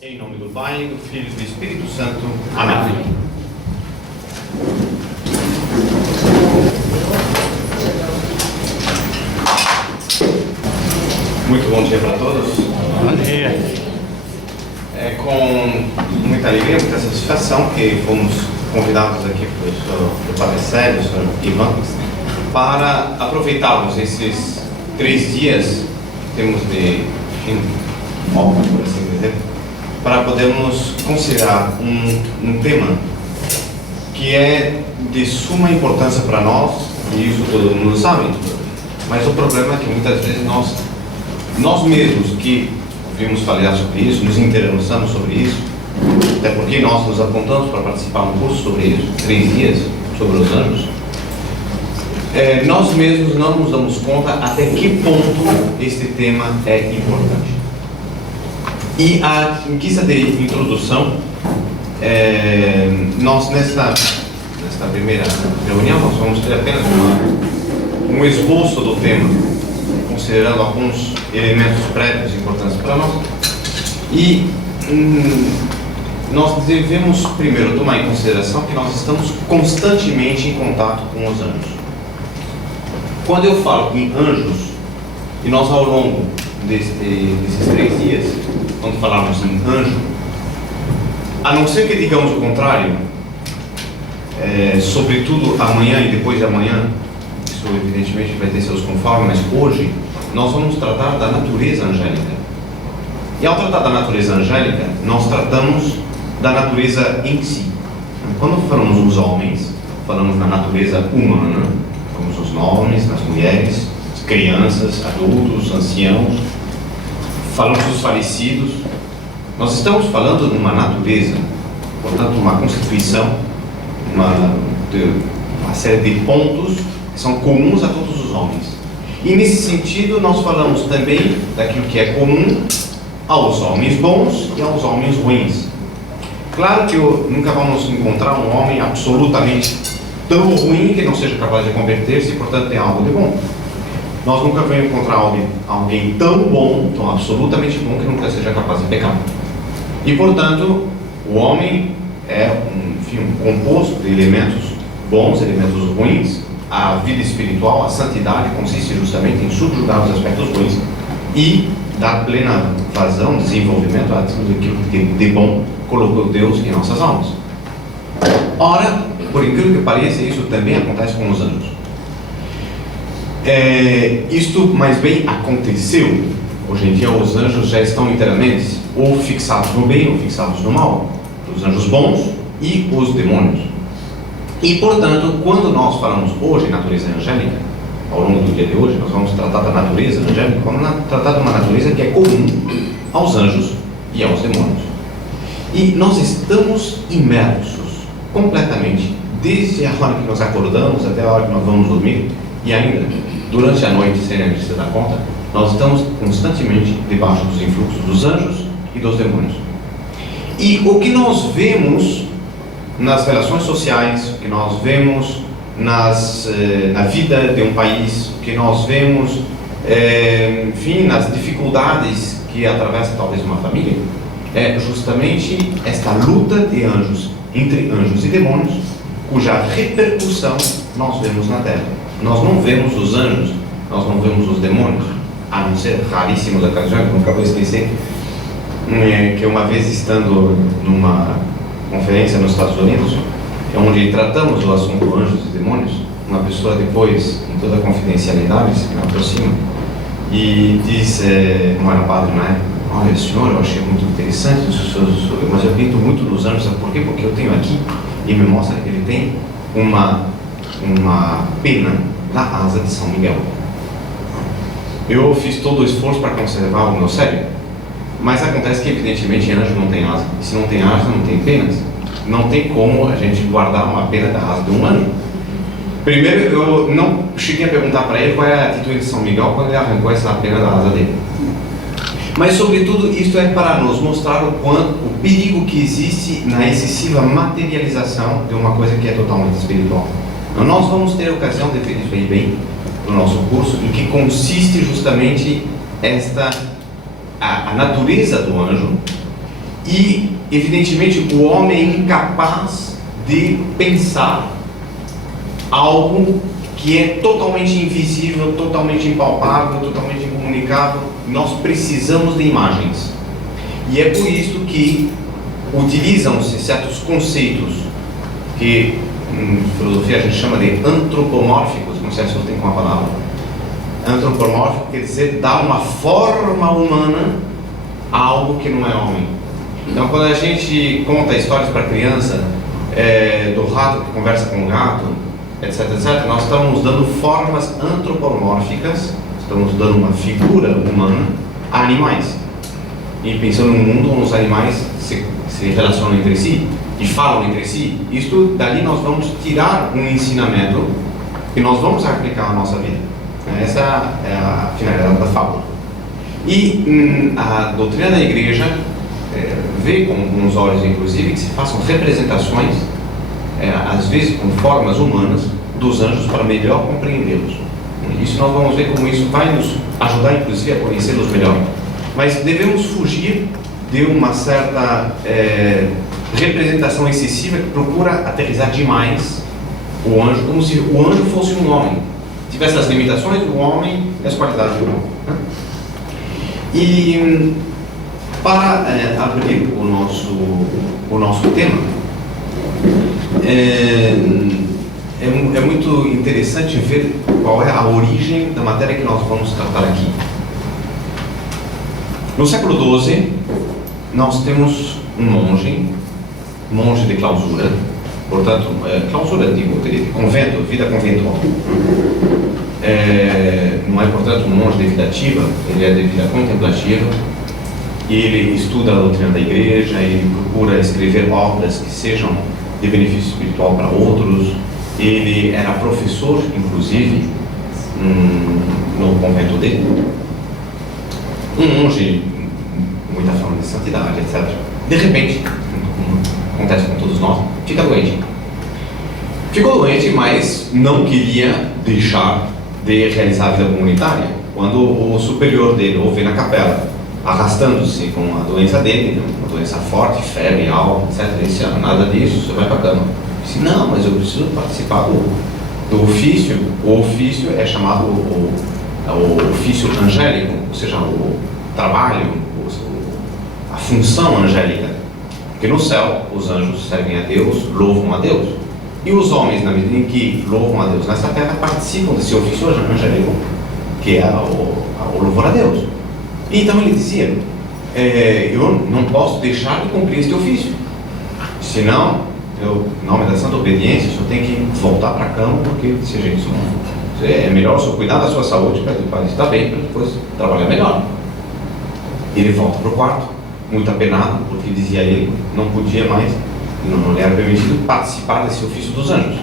Em nome do Pai, do Filho e do Espírito Santo. Amém. Muito bom dia para todos. Bom dia. É com muita alegria, muita satisfação que fomos convidados aqui pelo Padre Célio, Sr. Ivan, para aproveitarmos esses 3 dias que temos de folga, por assim dizer, para podermos considerar um tema que é de suma importância para nós, e isso todo mundo sabe, mas o problema é que muitas vezes nós mesmos que ouvimos falar sobre isso, nos interessamos sobre isso, até porque nós nos apontamos para participar de um curso sobre isso, 3 dias, sobre os anjos, nós mesmos não nos damos conta até que ponto este tema é importante. E em guisa de introdução, nós nesta primeira reunião, nós vamos ter apenas um esboço do tema, considerando alguns elementos prévios importantes para nós. E nós devemos primeiro tomar em consideração que nós estamos constantemente em contato com os anjos. Quando eu falo em anjos, e nós ao longo desses 3 dias, quando falarmos em anjo, a não ser que digamos o contrário, sobretudo amanhã e depois de amanhã, isso evidentemente vai ter seus conformes, mas hoje nós vamos tratar da natureza angélica. E ao tratar da natureza angélica, nós tratamos da natureza em si. Quando falamos dos homens, falamos da natureza humana, falamos os homens, as mulheres, as crianças, adultos, anciãos, falamos dos falecidos. Nós estamos falando de uma natureza, portanto, uma constituição, uma série de pontos que são comuns a todos os homens. E nesse sentido, nós falamos também daquilo que é comum aos homens bons e aos homens ruins. Claro que nunca vamos encontrar um homem absolutamente tão ruim que não seja capaz de converter-se e, portanto, tem algo de bom. Nós nunca vamos encontrar alguém tão bom, tão absolutamente bom, que nunca seja capaz de pecar. E, portanto, o homem é um composto de elementos bons, elementos ruins. A vida espiritual, a santidade, consiste justamente em subjugar os aspectos ruins e dar plena vazão, desenvolvimento a tudo aquilo que de bom colocou Deus em nossas almas. Ora, por incrível que pareça, isso também acontece com os anjos. Isto mais bem aconteceu. Hoje em dia os anjos já estão inteiramente ou fixados no bem ou fixados no mal. Os anjos bons e os demônios. E portanto, quando nós falamos hoje em natureza angélica, ao longo do dia de hoje, nós vamos tratar da natureza angélica, vamos tratar de uma natureza que é comum aos anjos e aos demônios. E nós estamos imersos completamente, desde a hora que nós acordamos até a hora que nós vamos dormir, e ainda durante a noite, sem a gente se dar conta, nós estamos constantemente debaixo dos influxos dos anjos e dos demônios. E o que nós vemos nas relações sociais, o que nós vemos na vida de um país, o que nós vemos, enfim, nas dificuldades que atravessa talvez uma família, é justamente esta luta de anjos, entre anjos e demônios, cuja repercussão nós vemos na Terra. Nós não vemos os anjos, nós não vemos os demônios, a não ser raríssimas ocasiões. Nunca vou esquecer que uma vez estando numa conferência nos Estados Unidos, onde tratamos o assunto anjos e demônios, uma pessoa depois, em toda a confidencialidade, se me aproxima e diz, não era padre na época, olha senhor, eu achei muito interessante, mas eu acredito muito nos anjos. Sabe por quê? Porque eu tenho aqui, e me mostra que ele tem uma pena na asa de São Miguel. Eu fiz todo o esforço para conservar o meu cérebro, mas acontece que evidentemente anjo não tem asa, e se não tem asa não tem penas. Não tem como a gente guardar uma pena da asa de um anjo. Primeiro, eu não cheguei a perguntar para ele qual era a atitude de São Miguel quando ele arrancou essa pena da asa dele. Mas sobretudo isto é para nos mostrar o perigo que existe na excessiva materialização de uma coisa que é totalmente espiritual. Então, nós vamos ter a ocasião de ver isso aí bem no nosso curso, em que consiste justamente a natureza do anjo E, evidentemente, o homem é incapaz de pensar algo que é totalmente invisível, totalmente impalpável, totalmente incomunicável. Nós precisamos de imagens. E é por isso que utilizam-se certos conceitos que em filosofia a gente chama de antropomórficos, não sei se eu tenho uma palavra. Antropomórfico quer dizer dar uma forma humana a algo que não é homem. Então, quando a gente conta histórias para criança, do rato que conversa com o gato, etc, etc, nós estamos dando formas antropomórficas, estamos dando uma figura humana a animais. E pensando num mundo onde os animais se relacionam entre si e falam entre si, isto dali nós vamos tirar um ensinamento que nós vamos aplicar na nossa vida. Essa é a finalidade da fábula. E a doutrina da igreja vê com os olhos, inclusive, que se façam representações, às vezes com formas humanas, dos anjos para melhor compreendê-los. Isso nós vamos ver como isso vai nos ajudar, inclusive, a conhecê-los melhor. Mas devemos fugir de uma certa representação excessiva que procura aterrissar demais o anjo, como se o anjo fosse um homem, tivesse as limitações do homem e as qualidades do homem. E para abrir o nosso tema, é muito interessante ver qual é a origem da matéria que nós vamos tratar aqui. No século XII, nós temos um monge de clausura, portanto, clausura de convento, vida conventual. Não é, portanto, um monge de vida ativa, ele é de vida contemplativa, e ele estuda a doutrina da igreja, ele procura escrever obras que sejam de benefício espiritual para outros. Ele era professor, inclusive, no convento dele. Um monge, muita fama de santidade, etc. De repente, como acontece com todos nós, fica doente. Ficou doente, mas não queria deixar de realizar a vida comunitária. Quando o superior dele ouve na capela, arrastando-se com a doença dele, uma doença forte, febre, alta, etc. Ele disse: nada disso, você vai para a cama. Ele disse: não, mas eu preciso participar do ofício. O ofício é chamado o ofício angélico, ou seja, o trabalho, a função angélica. Porque no céu, os anjos servem a Deus, louvam a Deus. E os homens, na medida em que louvam a Deus nessa terra, participam desse ofício angélico, que é o louvor a Deus. Então ele dizia: eu não posso deixar de cumprir este ofício, senão, em nome da santa obediência, eu tenho que voltar para a cama, porque desse jeito não. É melhor o senhor cuidar da sua saúde para estar bem, para depois trabalhar melhor. Ele volta para o quarto, muito apenado, porque dizia ele, não podia mais, não lhe era permitido participar desse ofício dos anjos.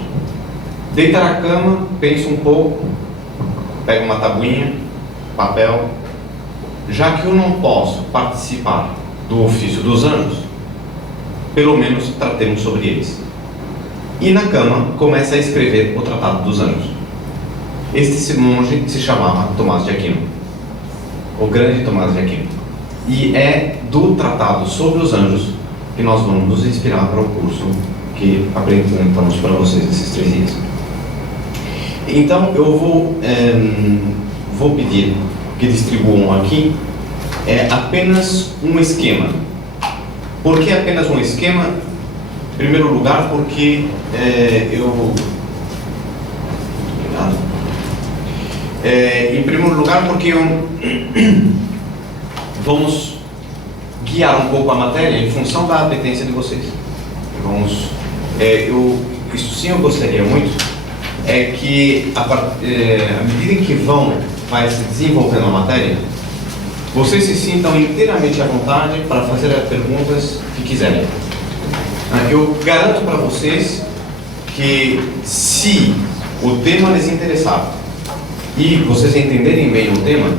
Deita na cama, pensa um pouco, pega uma tabuinha, papel. Já que eu não posso participar do ofício dos anjos, pelo menos tratemos sobre eles. E na cama começa a escrever o Tratado dos Anjos. Este monge se chamava Tomás de Aquino, o grande Tomás de Aquino. E é do Tratado sobre os Anjos que nós vamos nos inspirar para o curso que apresentamos para vocês nesses 3 dias. Então eu vou pedir que distribuam aqui apenas um esquema. Por que apenas um esquema? Em primeiro lugar, porque em primeiro lugar, porque vamos guiar um pouco a matéria em função da apetência de vocês. Isso sim eu gostaria muito, que à medida em que vai se desenvolvendo a matéria, vocês se sintam inteiramente à vontade para fazer as perguntas que quiserem. Eu garanto para vocês que, se o tema lhes interessar e vocês entenderem bem o tema,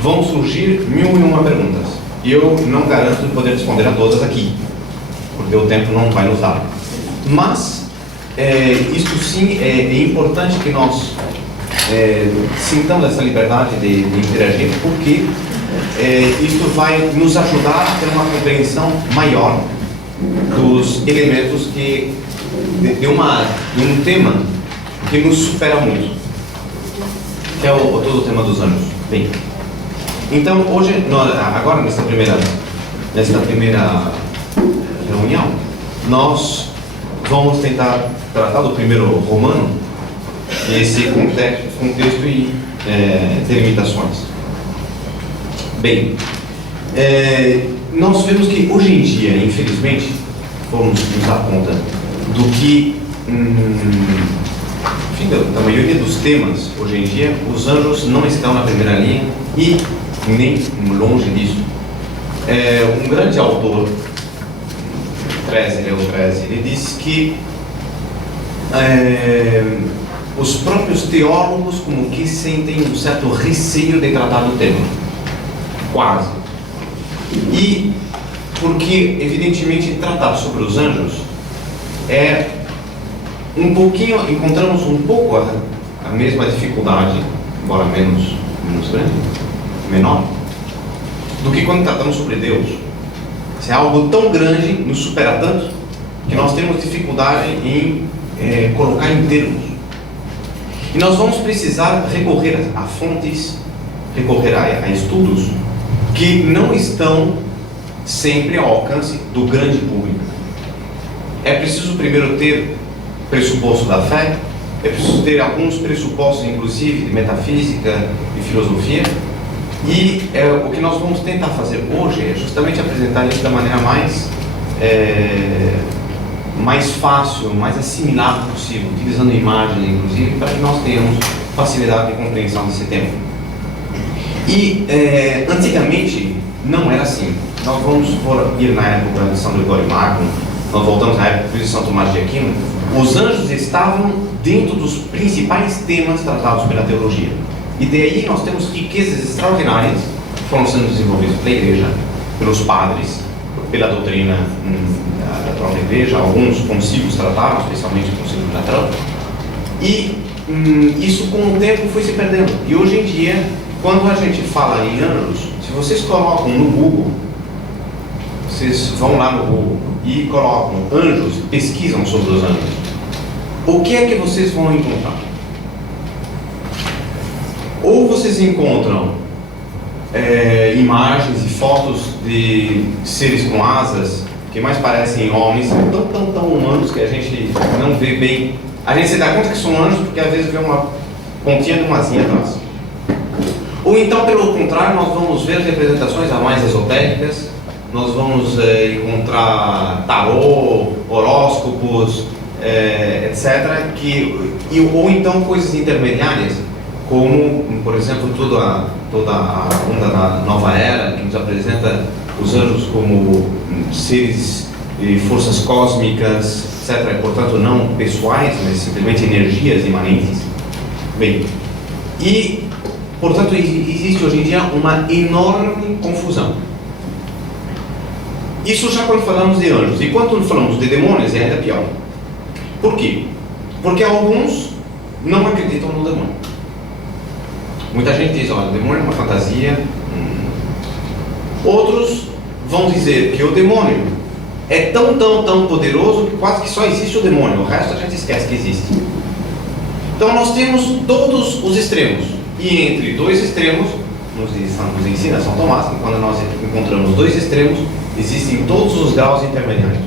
vão surgir 1001 perguntas. E eu não garanto de poder responder a todas aqui, porque o tempo não vai nos dar. Mas, isso sim é importante que nós sintamos essa liberdade de interagir, porque isso vai nos ajudar a ter uma compreensão maior dos elementos de um tema que nos supera muito, que é todo o tema dos anjos. Bem, então hoje, agora nesta primeira reunião, nós vamos tentar tratar do primeiro Romano, esse contexto e delimitações. Bem, nós vemos que hoje em dia, infelizmente, fomos nos dar conta do que, enfim, da maioria dos temas, hoje em dia, os anjos não estão na primeira linha e nem longe disso. Um grande autor, Leo XIII, ele disse que os próprios teólogos como que sentem um certo receio de tratar do tema. Quase. E porque, evidentemente, tratar sobre os anjos é um pouquinho, encontramos um pouco a mesma dificuldade, embora menos grande, menor, do que quando tratamos sobre Deus. Se é algo tão grande, nos supera tanto, que nós temos dificuldade em colocar em termos. E nós vamos precisar recorrer a fontes, recorrer a estudos que não estão sempre ao alcance do grande público. É preciso primeiro ter pressuposto da fé, é preciso ter alguns pressupostos, inclusive, de metafísica e filosofia, e o que nós vamos tentar fazer hoje é justamente apresentar isso da maneira mais fácil, mais assimilável possível, utilizando imagens, inclusive, para que nós tenhamos facilidade de compreensão desse tema. E antigamente não era assim. Nós vamos ir na época de São Gregório Magno, nós voltamos à época de São Tomás de Aquino. Os anjos estavam dentro dos principais temas tratados pela teologia. E daí nós temos riquezas extraordinárias que foram sendo desenvolvidas pela Igreja, pelos padres, pela doutrina da própria Igreja. Alguns concílios trataram, especialmente o concílio de Latrão. E isso com o tempo foi se perdendo. E hoje em dia, quando a gente fala em anjos, se vocês colocam no Google, vocês vão lá no Google e colocam anjos, pesquisam sobre os anjos, o que é que vocês vão encontrar? Ou vocês encontram imagens e fotos de seres com asas que mais parecem homens, tão humanos que a gente não vê bem. A gente se dá conta que são anjos porque às vezes vê uma pontinha de uma asinha atrás. Ou então, pelo contrário, nós vamos ver representações a mais esotéricas, nós vamos encontrar tarô, horóscopos, etc. Ou então coisas intermediárias, como, por exemplo, toda a onda da nova era, que nos apresenta os anjos como seres de forças cósmicas, etc., portanto não pessoais, mas simplesmente energias imanentes. Bem, e, portanto, existe hoje em dia uma enorme confusão. Isso já quando falamos de anjos. E quando falamos de demônios é ainda pior. Por quê? Porque alguns não acreditam no demônio. Muita gente diz, olha, o demônio é uma fantasia. Outros vão dizer que o demônio é tão poderoso que quase que só existe o demônio, o resto a gente esquece que existe. Então nós temos todos os extremos, e entre dois extremos, nos ensina São Tomás, que quando nós encontramos dois extremos, existem todos os graus intermediários.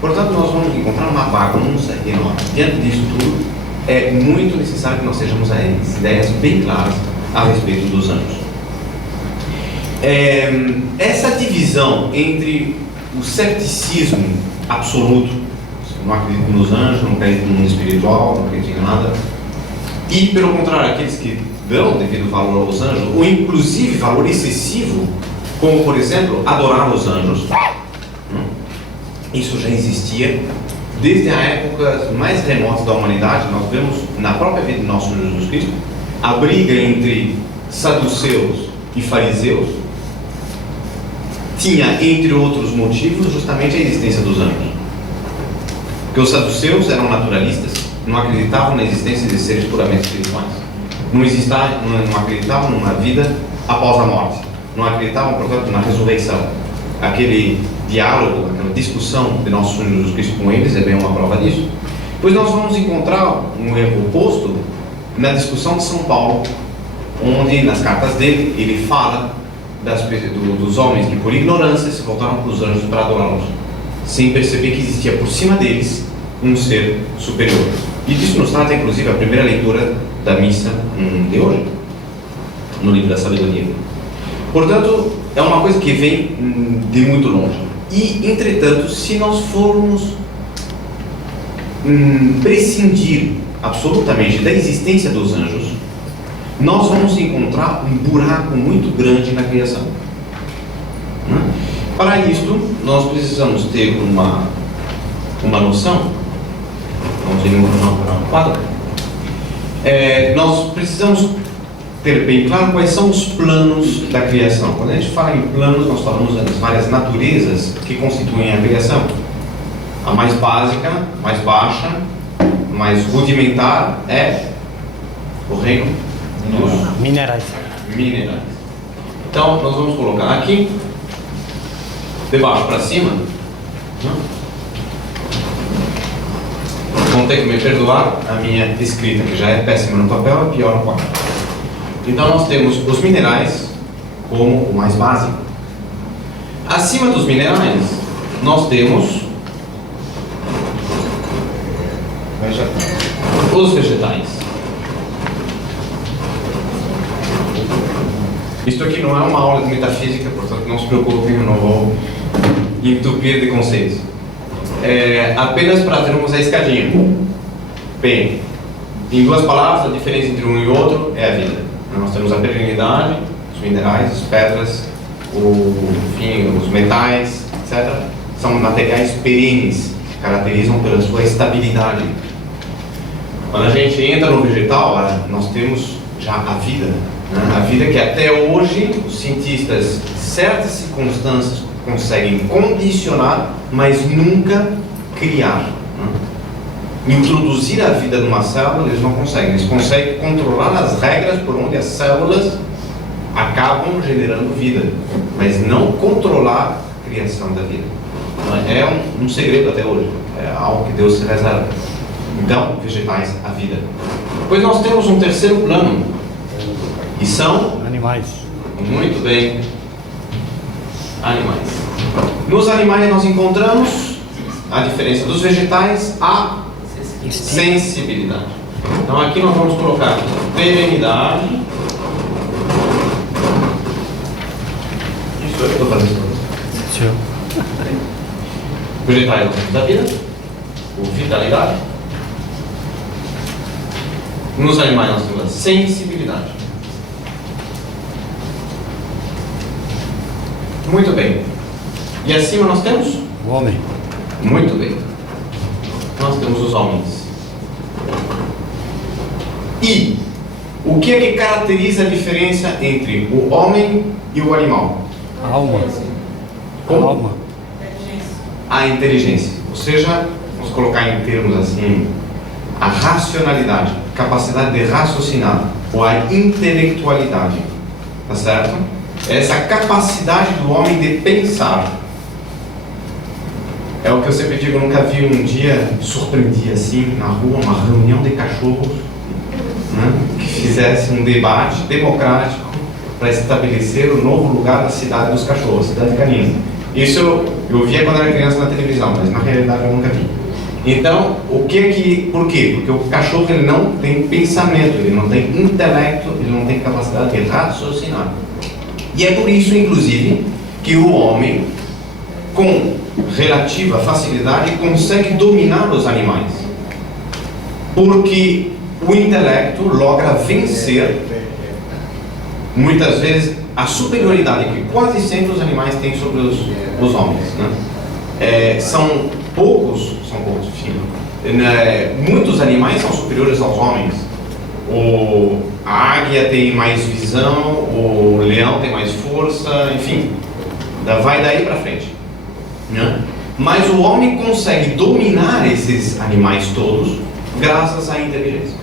Portanto, nós vamos encontrar uma bagunça enorme. Diante disso tudo, é muito necessário que nós tenhamos as ideias bem claras a respeito dos anjos. Essa divisão entre o ceticismo absoluto, não acredito nos anjos, não acredito no mundo espiritual, não acredito em nada, e pelo contrário, aqueles que dão devido valor aos anjos, ou inclusive valor excessivo, como por exemplo, adorar os anjos. Isso já existia desde a época mais remota da humanidade. Nós vemos na própria vida de nosso Senhor Jesus Cristo a briga entre saduceus e fariseus. Tinha, entre outros motivos, justamente a existência dos anjos. Porque os saduceus eram naturalistas, não acreditavam na existência de seres puramente espirituais. Não acreditavam numa vida após a morte. não acreditavam, portanto, na ressurreição. Aquele diálogo, aquela discussão de nosso Senhor Jesus Cristo com eles é bem uma prova disso. Pois nós vamos encontrar um erro oposto na discussão de São Paulo, onde nas cartas dele ele fala dos homens que por ignorância se voltaram para os anjos para adorá-los, sem perceber que existia por cima deles um ser superior. E disso nos trata inclusive a primeira leitura da missa de hoje, no livro da sabedoria. Portanto, é uma coisa que vem de muito longe. E, entretanto, se nós formos prescindir absolutamente da existência dos anjos, nós vamos encontrar um buraco muito grande na criação. Para isto, nós precisamos ter uma noção. Vamos ir no quadro. Nós precisamos ter bem claro quais são os planos da criação. Quando a gente fala em planos, nós falamos das várias naturezas que constituem a criação. A mais básica, mais baixa, mais rudimentar é o reino dos minerais. Então, nós vamos colocar aqui, de baixo para cima. Vão ter que me perdoar a minha escrita, que já é péssima no papel e pior no quadro. Então, nós temos os minerais como o mais básico. Acima dos minerais, nós temos os vegetais. Isto aqui não é uma aula de metafísica, portanto não se preocupem, eu não vou entupir de conceitos. É apenas para termos a escadinha. Bem, em duas palavras, a diferença entre um e outro é a vida. Nós temos a perenidade, os minerais, as pedras, os metais, etc. São materiais perenes, que caracterizam pela sua estabilidade. Quando a gente entra no vegetal, nós temos já a vida. A vida que até hoje os cientistas, em certas circunstâncias, conseguem condicionar, mas nunca criar. Introduzir a vida numa célula, eles não conseguem. Eles conseguem controlar as regras por onde as células acabam generando vida, mas não controlar a criação da vida. É um segredo até hoje, é algo que Deus se reserva. Então, vegetais, a vida. Depois nós temos um terceiro plano, e são animais. Muito bem, animais. Nos animais nós encontramos a diferença dos vegetais, a sensibilidade. Então aqui nós vamos colocar perenidade. Isso eu estou fazendo para você. Vegetais nós temos a vida, vitalidade. Nos animais nós temos a sensibilidade. Muito bem. E acima nós temos? O homem. Muito bem. Nós temos os homens. E o que é que caracteriza a diferença entre o homem e o animal? A alma. Como? A alma. A inteligência. Ou seja, vamos colocar em termos assim, a racionalidade, capacidade de raciocinar, ou a intelectualidade. Tá certo? Essa capacidade do homem de pensar. É o que eu sempre digo, eu nunca vi um dia, me surpreendi assim, na rua, uma reunião de cachorros, né, que fizesse um debate democrático para estabelecer o novo lugar da cidade dos cachorros, cidade canina. Isso eu via quando era criança na televisão, mas na realidade eu nunca vi. Então, por quê? Porque o cachorro ele não tem pensamento, ele não tem intelecto, ele não tem capacidade de raciocinar. E é por isso, inclusive, que o homem, com relativa facilidade, consegue dominar os animais. Porque o intelecto logra vencer, muitas vezes, a superioridade que quase sempre os animais têm sobre os homens. Né? São poucos, enfim. Muitos animais são superiores aos homens. A águia tem mais visão, o leão tem mais força, enfim, vai daí para frente, né? Mas o homem consegue dominar esses animais todos graças à inteligência.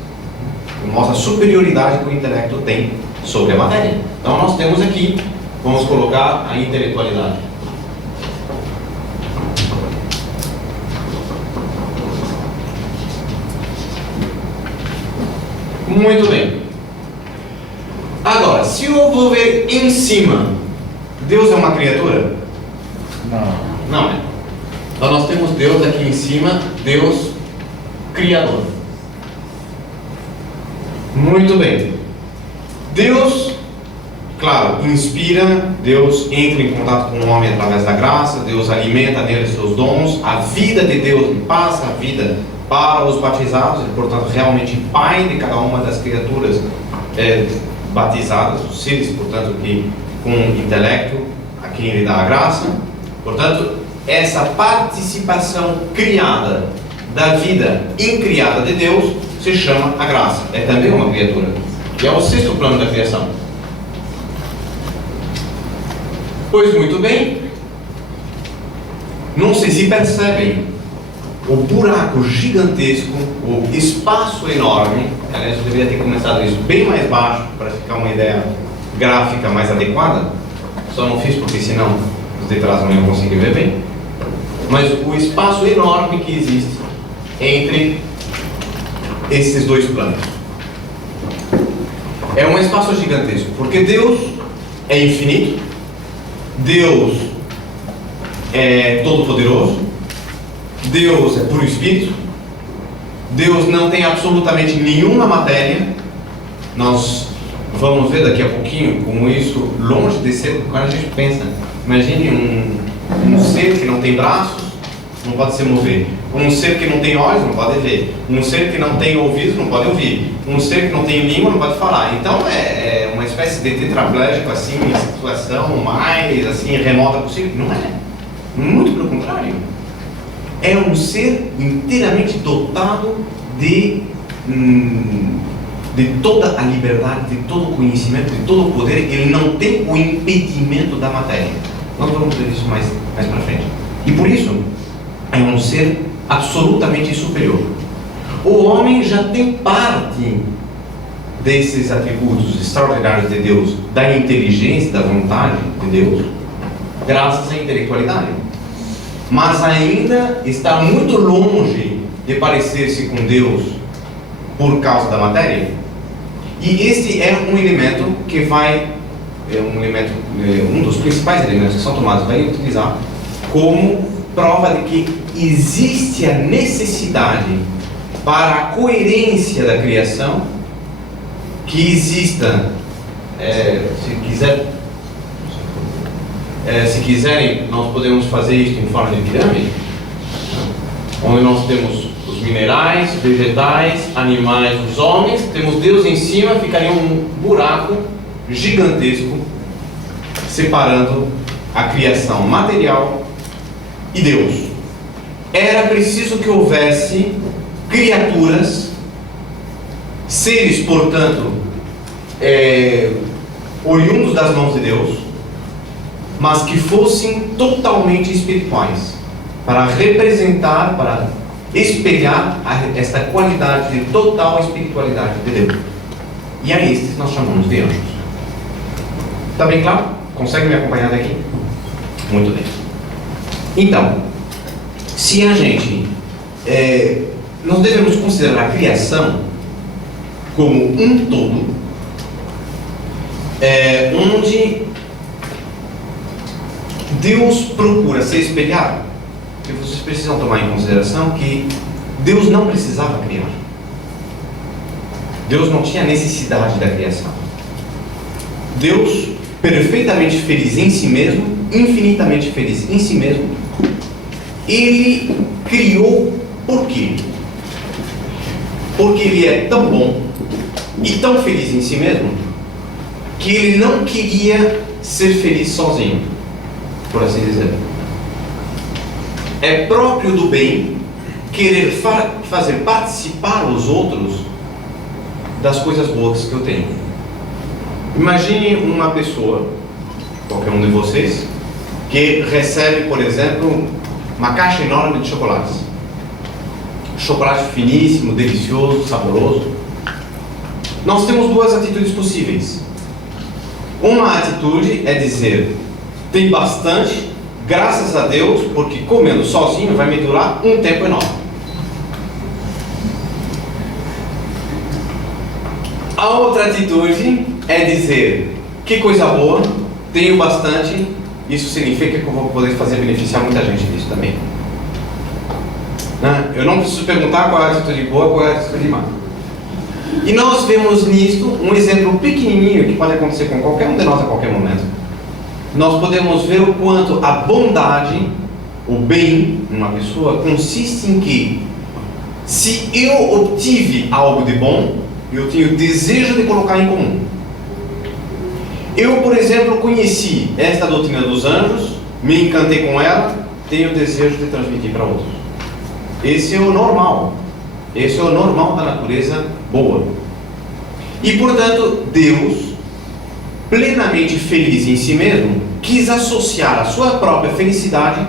Mostra a superioridade que o intelecto tem sobre a matéria. Então nós temos aqui Vamos colocar a intelectualidade. Muito bem. Agora, se eu vou ver em cima, Deus é uma criatura? Não. Não é. Então nós temos Deus aqui em cima, Deus Criador. Muito bem. Deus, claro, inspira, Deus entra em contato com o homem através da graça, Deus alimenta nele seus dons, a vida de Deus lhe passa, a vida para os batizados, ele, portanto, realmente pai de cada uma das criaturas batizadas, os seres, portanto, que com intelecto, a quem ele dá a graça. Portanto, essa participação criada da vida incriada de Deus se chama a graça. É também uma criatura. E é o sexto plano da criação. Pois muito bem, não sei se percebem o buraco gigantesco, o espaço enorme. Aliás, eu deveria ter começado isso bem mais baixo para ficar uma ideia gráfica mais adequada. Só não fiz porque senão os de trás não iam conseguir ver bem. Mas o espaço enorme que existe entre esses dois planos é um espaço gigantesco, porque Deus é infinito, Deus é todo-poderoso, Deus é puro espírito, Deus não tem absolutamente nenhuma matéria. Nós vamos ver daqui a pouquinho como isso, longe de ser, quando a gente pensa, imagine um ser que não tem braços, não pode se mover, um ser que não tem olhos, não pode ver, um ser que não tem ouvidos, não pode ouvir, um ser que não tem língua, não pode falar. Então é uma espécie de tetraplégico assim, em situação mais assim remota possível. Não é, muito pelo contrário. É um ser inteiramente dotado de toda a liberdade, de todo o conhecimento, de todo o poder. Ele não tem o impedimento da matéria. Nós vamos ver isso mais para frente. E por isso, é um ser absolutamente superior. O homem já tem parte desses atributos extraordinários de Deus, da inteligência, da vontade de Deus, graças à intelectualidade. Mas ainda está muito longe de parecer-se com Deus por causa da matéria. E este é um elemento que um dos principais elementos que São Tomás vai utilizar como prova de que existe a necessidade para a coerência da criação, que exista, se quiserem, nós podemos fazer isso em forma de pirâmide, onde nós temos os minerais, vegetais, animais, os homens, temos Deus em cima, ficaria um buraco gigantesco separando a criação material e Deus. Era preciso que houvesse criaturas, seres, portanto, oriundos das mãos de Deus, mas que fossem totalmente espirituais, para representar, para espelhar esta qualidade de total espiritualidade de Deus. E a estes nós chamamos de anjos. Está bem claro? Consegue me acompanhar daqui? Muito bem. Então, se a gente nós devemos considerar a criação como um todo, onde Deus procura ser espelhado, porque vocês precisam tomar em consideração que Deus não precisava criar. Deus não tinha necessidade da criação. Deus, perfeitamente feliz em si mesmo, infinitamente feliz em si mesmo, Ele criou por quê? Porque Ele é tão bom e tão feliz em si mesmo, que Ele não queria ser feliz sozinho, por assim dizer. É próprio do bem querer fazer participar os outros das coisas boas que eu tenho. Imagine uma pessoa, qualquer um de vocês, que recebe, por exemplo, uma caixa enorme de chocolates. Chocolate finíssimo, delicioso, saboroso. Nós temos duas atitudes possíveis. Uma atitude é dizer: tem bastante, graças a Deus, porque comendo sozinho vai me durar um tempo enorme. A outra atitude é dizer: que coisa boa, tenho bastante, isso significa que eu vou poder fazer beneficiar muita gente disso também. Eu não preciso perguntar qual é a atitude boa, qual é a atitude má. E nós vemos nisto um exemplo pequenininho que pode acontecer com qualquer um de nós a qualquer momento. Nós podemos ver o quanto a bondade, o bem numa pessoa consiste em que, se eu obtive algo de bom, eu tenho desejo de colocar em comum. Eu, por exemplo, conheci esta doutrina dos anjos, me encantei com ela, tenho desejo de transmitir para outros. Esse é o normal. Esse é o normal da natureza boa. E, portanto, Deus, plenamente feliz em si mesmo, quis associar à sua própria felicidade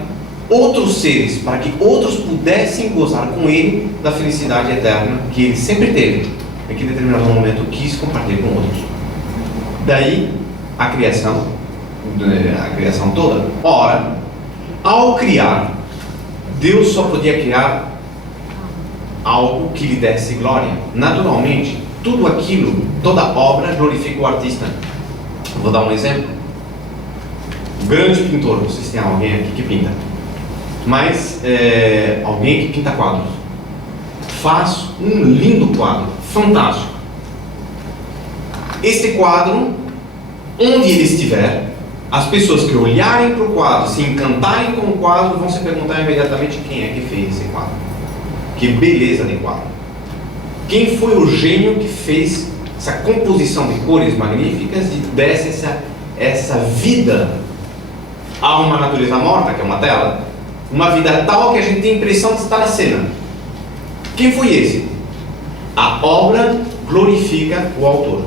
outros seres, para que outros pudessem gozar com Ele da felicidade eterna que Ele sempre teve, e que em determinado momento quis compartilhar com outros. Daí a criação toda. Ora, ao criar, Deus só podia criar algo que lhe desse glória. Naturalmente, tudo aquilo, toda obra glorifica o artista. Vou dar um exemplo. Um grande pintor, não sei se tem alguém aqui que pinta, mas alguém que pinta quadros, faz um lindo quadro, fantástico. Este quadro, onde ele estiver, as pessoas que olharem para o quadro, se encantarem com o quadro, vão se perguntar imediatamente quem é que fez esse quadro. Que beleza de quadro! Quem foi o gênio que fez essa composição de cores magníficas e desse essa vida a uma natureza morta, que é uma tela, uma vida tal que a gente tem a impressão de estar na cena? Quem foi esse? A obra glorifica o autor.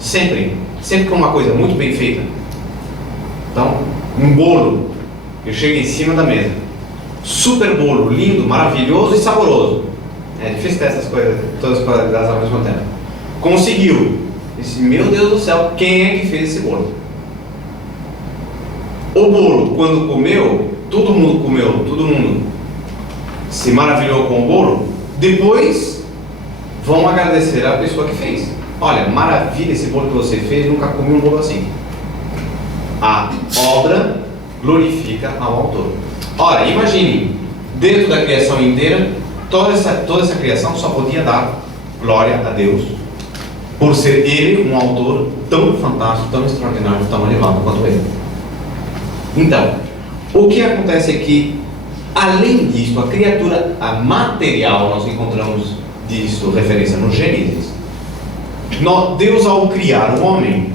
Sempre que é uma coisa muito bem feita. Então, um bolo que chega em cima da mesa, super bolo, lindo, maravilhoso e saboroso. É difícil ter essas coisas, todas as qualidades ao mesmo tempo. Conseguiu. Disse: meu Deus do céu, quem é que fez esse bolo? O bolo, quando comeu, todo mundo se maravilhou com o bolo. Depois vão agradecer a pessoa que fez. Olha, maravilha esse bolo que você fez, nunca comi um bolo assim. A obra glorifica ao autor. Ora, imagine, dentro da criação inteira, toda essa criação só podia dar glória a Deus, por ser Ele um autor tão fantástico, tão extraordinário, tão elevado quanto Ele. Então, o que acontece é que, além disso, a criatura material, nós encontramos disso referência no Gênesis. Deus, ao criar o homem,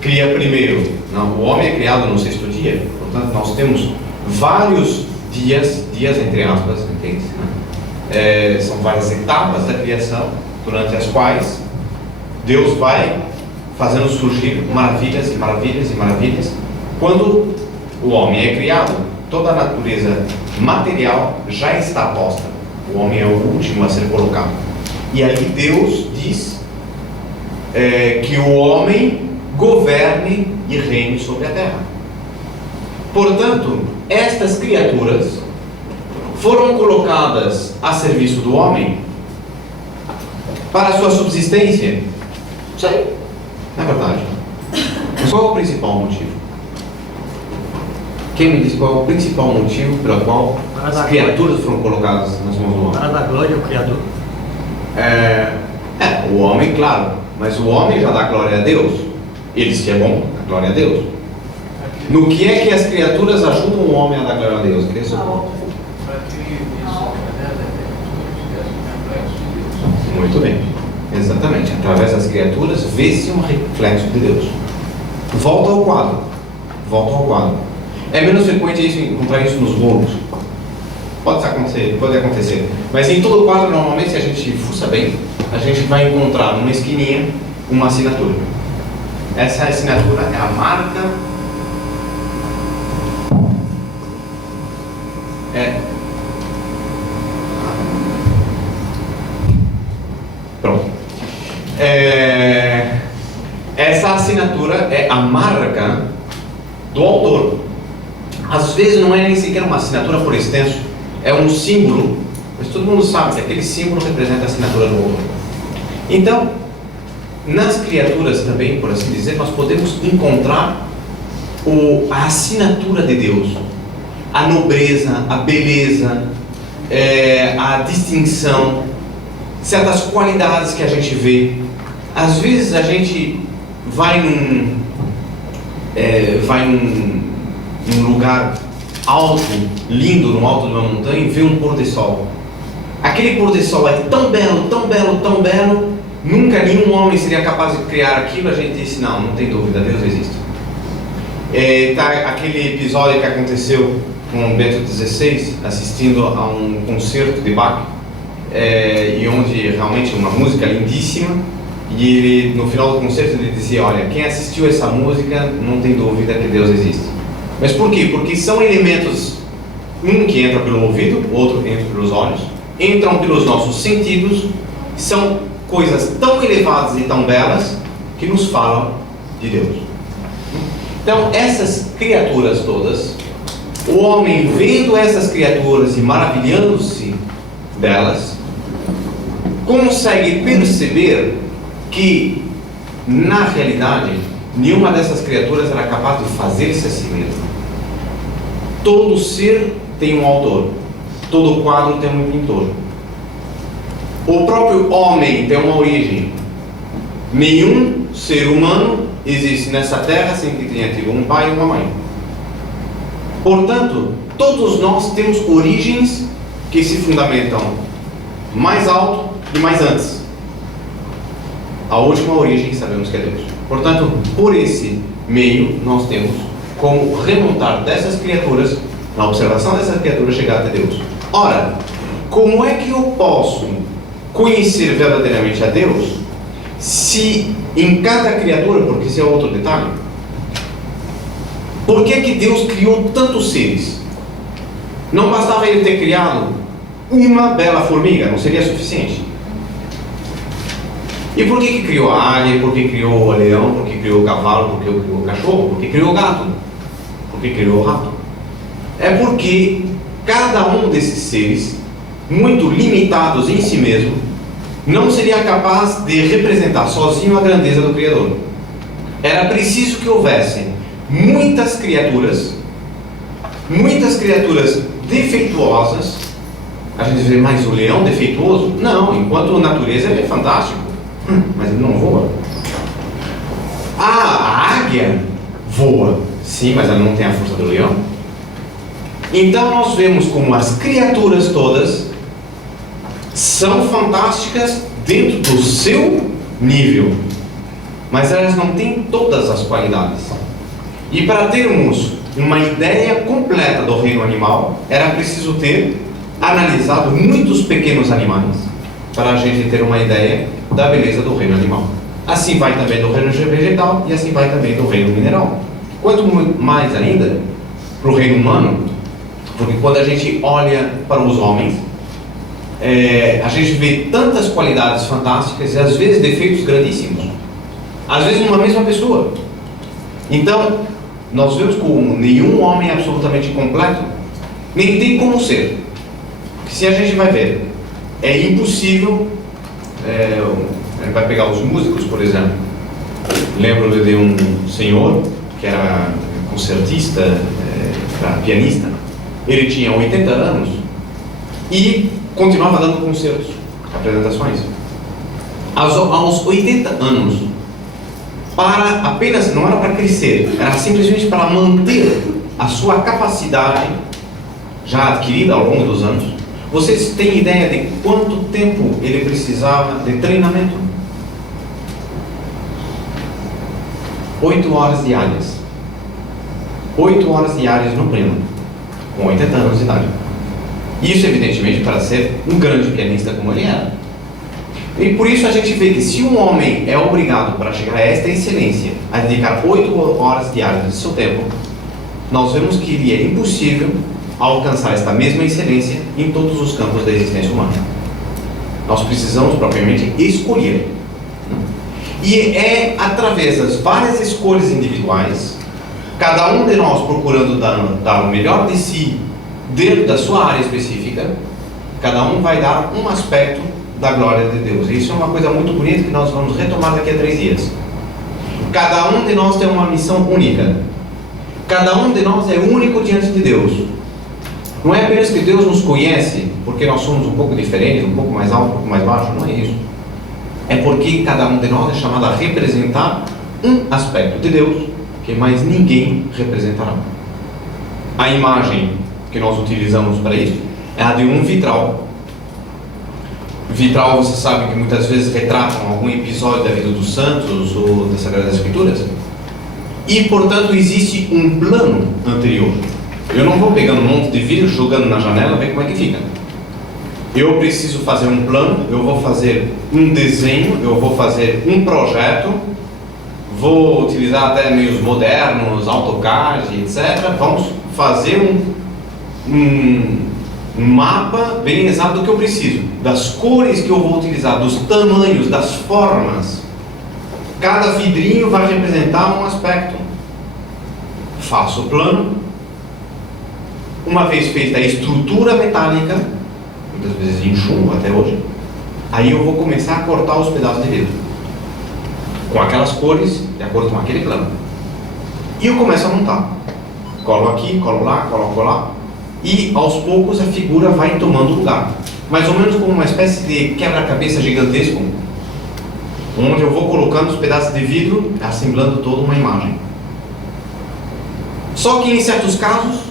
cria primeiro. O homem é criado no sexto dia. Portanto, nós temos vários dias entre aspas, entende? São várias etapas da criação, durante as quais Deus vai fazendo surgir maravilhas e maravilhas e maravilhas. Quando o homem é criado, toda a natureza material já está posta. O homem é o último a ser colocado. E ali Deus diz que o homem governe e reine sobre a terra. Portanto, estas criaturas foram colocadas a serviço do homem para a sua subsistência. Sim, não é verdade. Mas qual é o principal motivo? Quem me diz qual é o principal motivo pelo qual as criaturas foram colocadas nas mãos do homem? Para dar glória ao Criador. O homem, claro, mas o homem já dá glória a Deus. Ele, se é bom, dá glória a Deus. No que é que as criaturas ajudam o homem a dar glória a Deus? Muito bem, exatamente. Através das criaturas vê-se um reflexo de Deus. Volta ao quadro. É menos frequente encontrar isso nos bolos. Pode acontecer. Mas em todo quadro, normalmente, se a gente fuça bem, a gente vai encontrar numa esquininha uma assinatura. Essa assinatura é a marca. Pronto. Essa assinatura é a marca do autor. Às vezes não é nem sequer uma assinatura por extenso, é um símbolo, mas todo mundo sabe que aquele símbolo representa a assinatura do autor. Então, nas criaturas também, por assim dizer, nós podemos encontrar a assinatura de Deus, a nobreza, a beleza, a distinção, certas qualidades que a gente vê. Às vezes a gente vai num lugar alto, lindo, no alto de uma montanha, e vê um pôr de sol. Aquele pôr de sol é tão belo, tão belo, tão belo, nunca nenhum homem seria capaz de criar aquilo. A gente disse, não tem dúvida, Deus existe. Aquele episódio que aconteceu com Bento XVI, assistindo a um concerto de Bach, e onde realmente uma música lindíssima, e ele, no final do concerto, ele dizia, olha, quem assistiu essa música não tem dúvida que Deus existe. Mas por quê? Porque são elementos, um que entra pelo ouvido, outro que entra pelos olhos, entram pelos nossos sentidos, são coisas tão elevadas e tão belas que nos falam de Deus. Então, essas criaturas todas, o homem vendo essas criaturas e maravilhando-se delas, consegue perceber que, na realidade, nenhuma dessas criaturas era capaz de fazer-se a si mesma. Todo ser tem um autor, todo quadro tem um pintor. O próprio homem tem uma origem. Nenhum ser humano existe nessa terra sem que tenha tido um pai e uma mãe. Portanto, todos nós temos origens que se fundamentam mais alto e mais antes. A última origem sabemos que é Deus. Portanto, por esse meio, nós temos como remontar dessas criaturas, na observação dessas criaturas, chegar até Deus. Ora, como é que eu posso conhecer verdadeiramente a Deus se em cada criatura, porque esse é outro detalhe, por que que Deus criou tantos seres? Não bastava Ele ter criado uma bela formiga, não seria suficiente? E por que criou a águia? Por que criou o leão? Por que criou o cavalo? Por que criou o cachorro? Por que criou o gato? Por que criou o rato? É porque cada um desses seres, muito limitados em si mesmo, não seria capaz de representar sozinho a grandeza do Criador. Era preciso que houvesse muitas criaturas defeituosas. A gente vê mais o leão defeituoso? Não, enquanto a natureza ele é fantástico, mas ele não voa. A águia voa, sim, mas ela não tem a força do leão. Então nós vemos como as criaturas todas são fantásticas dentro do seu nível, mas elas não têm todas as qualidades. E para termos uma ideia completa do reino animal, era preciso ter analisado muitos pequenos animais para a gente ter uma ideia da beleza do reino animal. Assim vai também do reino vegetal e assim vai também do reino mineral. Quanto mais ainda para o reino humano, porque quando a gente olha para os homens, a gente vê tantas qualidades fantásticas e às vezes defeitos grandíssimos, às vezes numa mesma pessoa. Então nós vemos como nenhum homem é absolutamente completo, nem tem como ser. Se a gente vai ver, é impossível. A gente vai pegar os músicos, por exemplo. Lembro de um senhor que era concertista, pianista. Ele tinha 80 anos e continuava dando concertos, apresentações. Aos 80 anos, não era para crescer, era simplesmente para manter a sua capacidade já adquirida ao longo dos anos. Vocês têm ideia de quanto tempo ele precisava de treinamento? 8 horas diárias. 8 horas diárias no pleno, com 80 anos de idade. Isso, evidentemente, para ser um grande pianista como ele era. E por isso a gente vê que se um homem é obrigado, para chegar a esta excelência, a dedicar 8 horas diárias do seu tempo, nós vemos que ele é impossível alcançar esta mesma excelência em todos os campos da existência humana. Nós precisamos propriamente escolher. E é através das várias escolhas individuais, cada um de nós procurando dar o melhor de si dentro da sua área específica, cada um vai dar um aspecto da glória de Deus. E isso é uma coisa muito bonita que nós vamos retomar daqui a 3 dias. Cada um de nós tem uma missão única. Cada um de nós é único diante de Deus. Não é apenas que Deus nos conhece porque nós somos um pouco diferentes, um pouco mais alto, um pouco mais baixo, não é isso. É porque cada um de nós é chamado a representar um aspecto de Deus que mais ninguém representará. A imagem que nós utilizamos para isso é a de um vitral. Vitral, você sabe que muitas vezes retratam algum episódio da vida dos santos ou das Sagradas Escrituras. E, portanto, existe um plano anterior. Eu não vou pegando um monte de vidro, jogando na janela, ver como é que fica. Eu preciso fazer um plano, eu vou fazer um desenho, eu vou fazer um projeto, vou utilizar até meios modernos, AutoCAD, etc. Vamos fazer um mapa bem exato do que eu preciso, das cores que eu vou utilizar, dos tamanhos, das formas. Cada vidrinho vai representar um aspecto. Faço o plano. Uma vez feita a estrutura metálica, muitas vezes em chumbo até hoje, aí eu vou começar a cortar os pedaços de vidro com aquelas cores, de acordo com aquele plano. E eu começo a montar. Colo aqui, colo lá, coloco lá. E aos poucos a figura vai tomando lugar. Mais ou menos como uma espécie de quebra-cabeça gigantesco, onde eu vou colocando os pedaços de vidro, assemblando toda uma imagem. Só que em certos casos,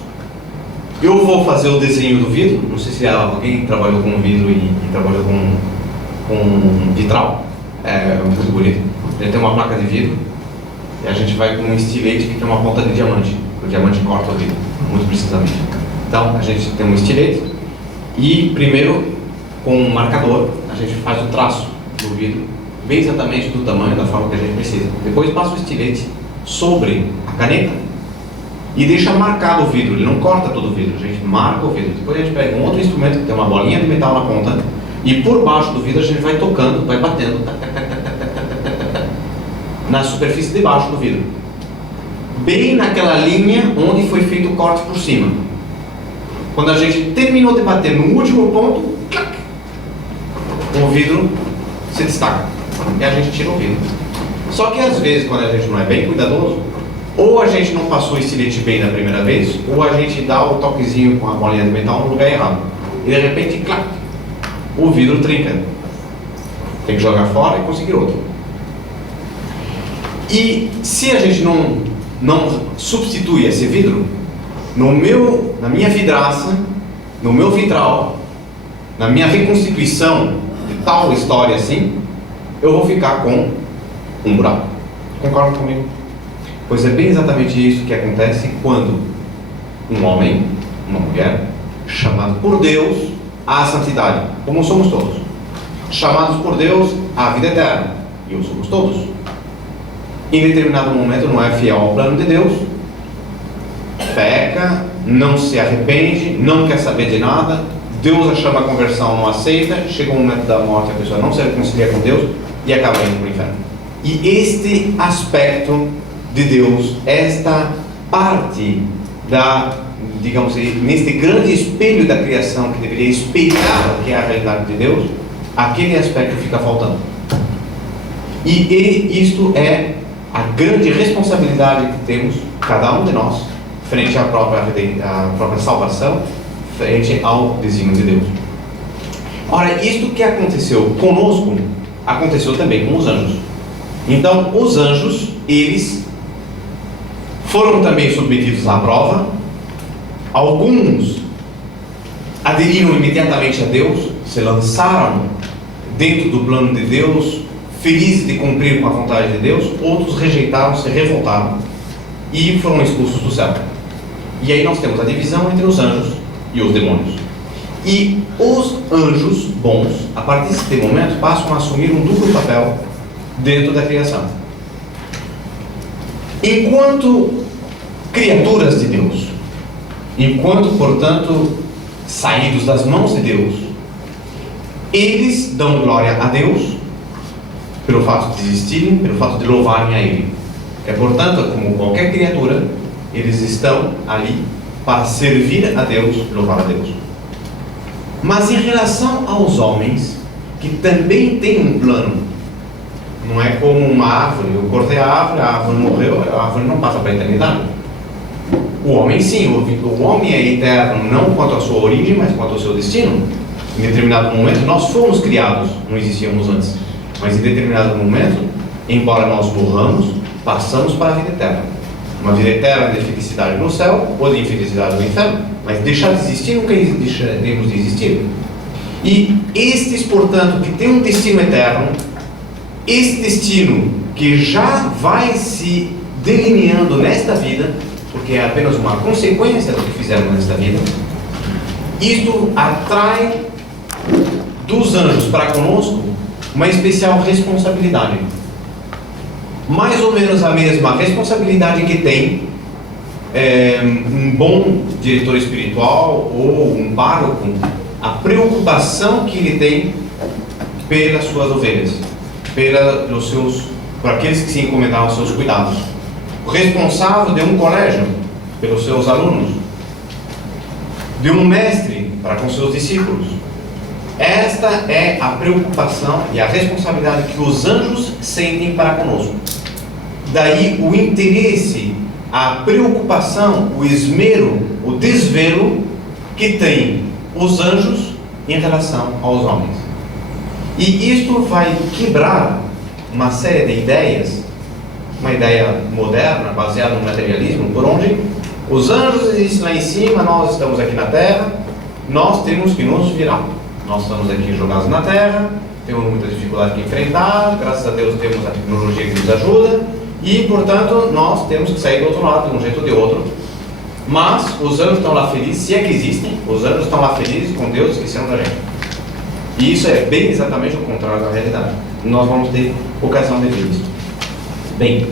eu vou fazer o desenho do vidro. Não sei se alguém trabalhou com vidro e trabalhou com vitral. É muito bonito. Ele tem uma placa de vidro e a gente vai com um estilete que tem uma ponta de diamante. O diamante corta o vidro, muito precisamente. Então, a gente tem um estilete e, primeiro, com um marcador, a gente faz o traço do vidro, bem exatamente do tamanho, da forma que a gente precisa. Depois passa o estilete sobre a caneta e deixa marcado o vidro. Ele não corta todo o vidro, a gente marca o vidro. Depois a gente pega um outro instrumento que tem uma bolinha de metal na ponta e por baixo do vidro a gente vai tocando, vai batendo na superfície de baixo do vidro, bem naquela linha onde foi feito o corte por cima. Quando a gente terminou de bater no último ponto, clac, o vidro se destaca e a gente tira o vidro. Só que às vezes, quando a gente não é bem cuidadoso, ou a gente não passou o estilete bem na primeira vez, ou a gente dá o toquezinho com a bolinha de metal no lugar errado. E de repente, clac, o vidro trinca. Tem que jogar fora e conseguir outro. E se a gente não substitui esse vidro, na minha vidraça, no meu vitral, na minha reconstituição de tal história assim, eu vou ficar com um buraco. Concorda comigo? Pois é bem exatamente isso que acontece quando um homem, uma mulher, chamado por Deus à santidade, como somos todos, chamados por Deus à vida eterna, e o somos todos, em determinado momento não é fiel ao plano de Deus, peca, não se arrepende, não quer saber de nada, Deus a chama a conversão, não aceita, chega um momento da morte, a pessoa não se reconcilia com Deus e acaba indo para o inferno. E este aspecto de Deus, esta parte digamos assim, neste grande espelho da criação que deveria espelhar o que é a realidade de Deus, aquele aspecto fica faltando. E isto é a grande responsabilidade que temos, cada um de nós, frente à própria salvação, frente ao desígnio de Deus. Ora, isto que aconteceu conosco, aconteceu também com os anjos. Então, os anjos, eles foram também submetidos à prova. Alguns aderiram imediatamente a Deus, se lançaram dentro do plano de Deus, felizes de cumprir com a vontade de Deus. Outros rejeitaram, se revoltaram e foram expulsos do céu. E aí nós temos a divisão entre os anjos e os demônios. E os anjos bons, a partir desse momento, passam a assumir um duplo papel dentro da criação. Enquanto criaturas de Deus, enquanto, portanto, saídos das mãos de Deus, eles dão glória a Deus pelo fato de existirem, pelo fato de louvarem a Ele. Portanto, como qualquer criatura, eles estão ali para servir a Deus, louvar a Deus. Mas em relação aos homens, que também têm um plano, não é como uma árvore, eu cortei a árvore morreu, a árvore não passa para a eternidade. O homem sim, o homem é eterno, não quanto à sua origem, mas quanto ao seu destino. Em determinado momento, nós fomos criados, não existíamos antes, mas em determinado momento, embora nós morramos, passamos para a vida eterna. Uma vida eterna de felicidade no céu ou de infelicidade no inferno, mas deixar de existir nunca deixaremos de existir. E estes, portanto, que têm um destino eterno, esse destino que já vai se delineando nesta vida, porque é apenas uma consequência do que fizeram nesta vida, isto atrai dos anjos para conosco uma especial responsabilidade. Mais ou menos a mesma responsabilidade que tem um bom diretor espiritual ou um pároco, a preocupação que ele tem pelas suas ovelhas, por aqueles que se encomendaram aos seus cuidados. O responsável de um colégio, pelos seus alunos, de um mestre para com seus discípulos. Esta é a preocupação e a responsabilidade que os anjos sentem para conosco. Daí o interesse, a preocupação, o esmero, o desvelo que tem os anjos em relação aos homens. E isto vai quebrar uma série de ideias, uma ideia moderna, baseada no materialismo, por onde os anjos existem lá em cima, nós estamos aqui na terra, nós temos que nos virar. Nós estamos aqui jogados na terra, temos muita dificuldade que enfrentar, graças a Deus temos a tecnologia que nos ajuda, e portanto nós temos que sair do outro lado, de um jeito ou de outro. Mas os anjos estão lá felizes, se é que existem, os anjos estão lá felizes com Deus, esquecendo da gente. E isso é bem exatamente o contrário da realidade. Nós vamos ter ocasião de ver isso. Bem,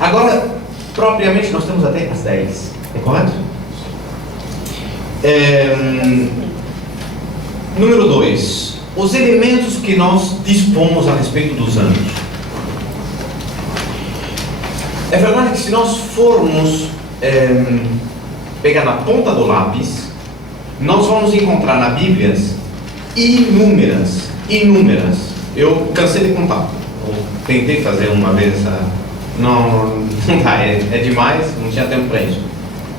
agora, propriamente, nós temos até as 10, é correto? Número 2, os elementos que nós dispomos a respeito dos anjos. É verdade que se nós formos pegar na ponta do lápis, nós vamos encontrar na Bíblia inúmeras. Eu cansei de contar. Eu tentei fazer uma vez, não dá, é demais, não tinha tempo para isso.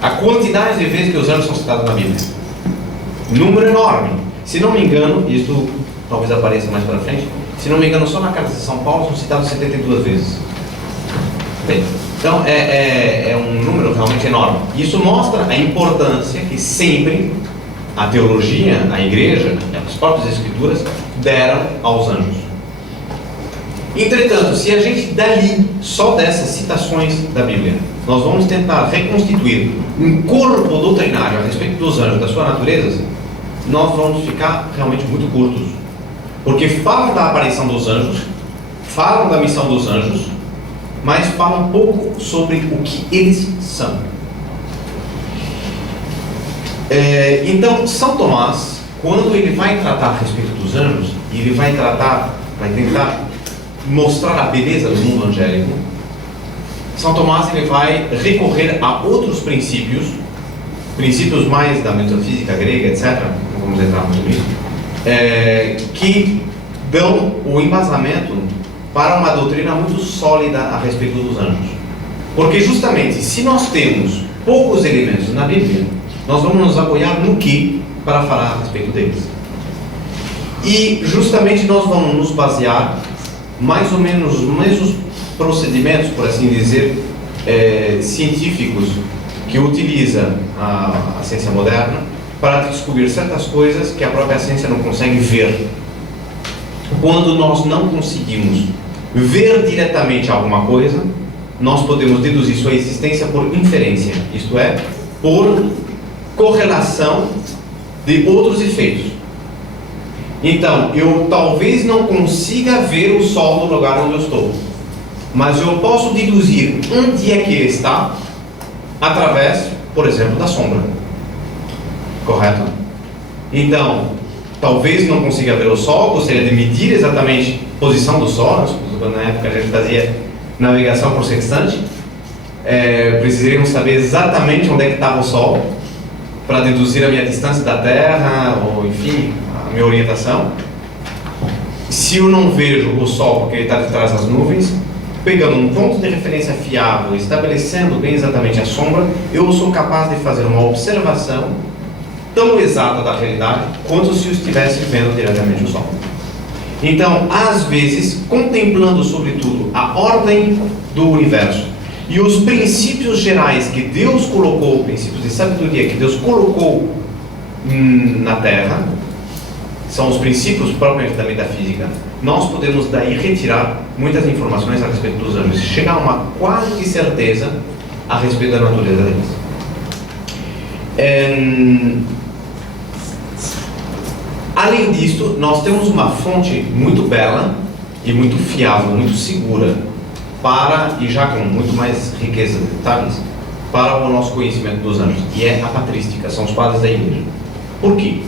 A quantidade de vezes que os anjos são citados na Bíblia. Número enorme. Se não me engano, isso talvez apareça mais para frente, se não me engano, só na carta de São Paulo são citados 72 vezes. Bem, então é um número realmente enorme. Isso mostra a importância que sempre a teologia, a igreja, as próprias escrituras deram aos anjos. Entretanto, se a gente dali, só dessas citações da Bíblia, nós vamos tentar reconstituir um corpo doutrinário a respeito dos anjos, da sua natureza, nós vamos ficar realmente muito curtos. Porque falam da aparição dos anjos, falam da missão dos anjos, mas falam um pouco sobre o que eles são. Então, São Tomás, quando ele vai tratar a respeito dos anjos, ele vai tentar mostrar a beleza do mundo angélico. São Tomás ele vai recorrer a outros princípios mais da metafísica grega, etc. Não vamos entrar muito nisso, que dão o embasamento para uma doutrina muito sólida a respeito dos anjos. Porque justamente, se nós temos poucos elementos na Bíblia, nós vamos nos apoiar no que para falar a respeito deles. E justamente nós vamos nos basear mais ou menos nos mesmos procedimentos, por assim dizer, científicos que utiliza a ciência moderna para descobrir certas coisas que a própria ciência não consegue ver. Quando nós não conseguimos ver diretamente alguma coisa, nós podemos deduzir sua existência por inferência, isto é, por correlação de outros efeitos. Então, eu talvez não consiga ver o Sol no lugar onde eu estou, mas eu posso deduzir onde é que ele está através, por exemplo, da sombra. Correto? Então, talvez não consiga ver o Sol, gostaria de medir exatamente a posição do Sol. Na época a gente fazia navegação por sextante, precisaríamos saber exatamente onde é que estava o Sol para deduzir a minha distância da Terra, ou enfim, a minha orientação. Se eu não vejo o Sol porque ele está de trás das nuvens, pegando um ponto de referência fiável, estabelecendo bem exatamente a sombra, eu sou capaz de fazer uma observação tão exata da realidade quanto se eu estivesse vendo diretamente o Sol. Então, às vezes, contemplando sobretudo a ordem do universo e os princípios gerais que Deus colocou, princípios de sabedoria que Deus colocou na Terra, são os princípios propriamente da metafísica, nós podemos daí retirar muitas informações a respeito dos anjos e chegar a uma quase que certeza a respeito da natureza deles. Além disto, nós temos uma fonte muito bela e muito fiável, muito segura, e já com muito mais riqueza de detalhes, para o nosso conhecimento dos anjos, e é a patrística, são os padres da igreja. Por quê?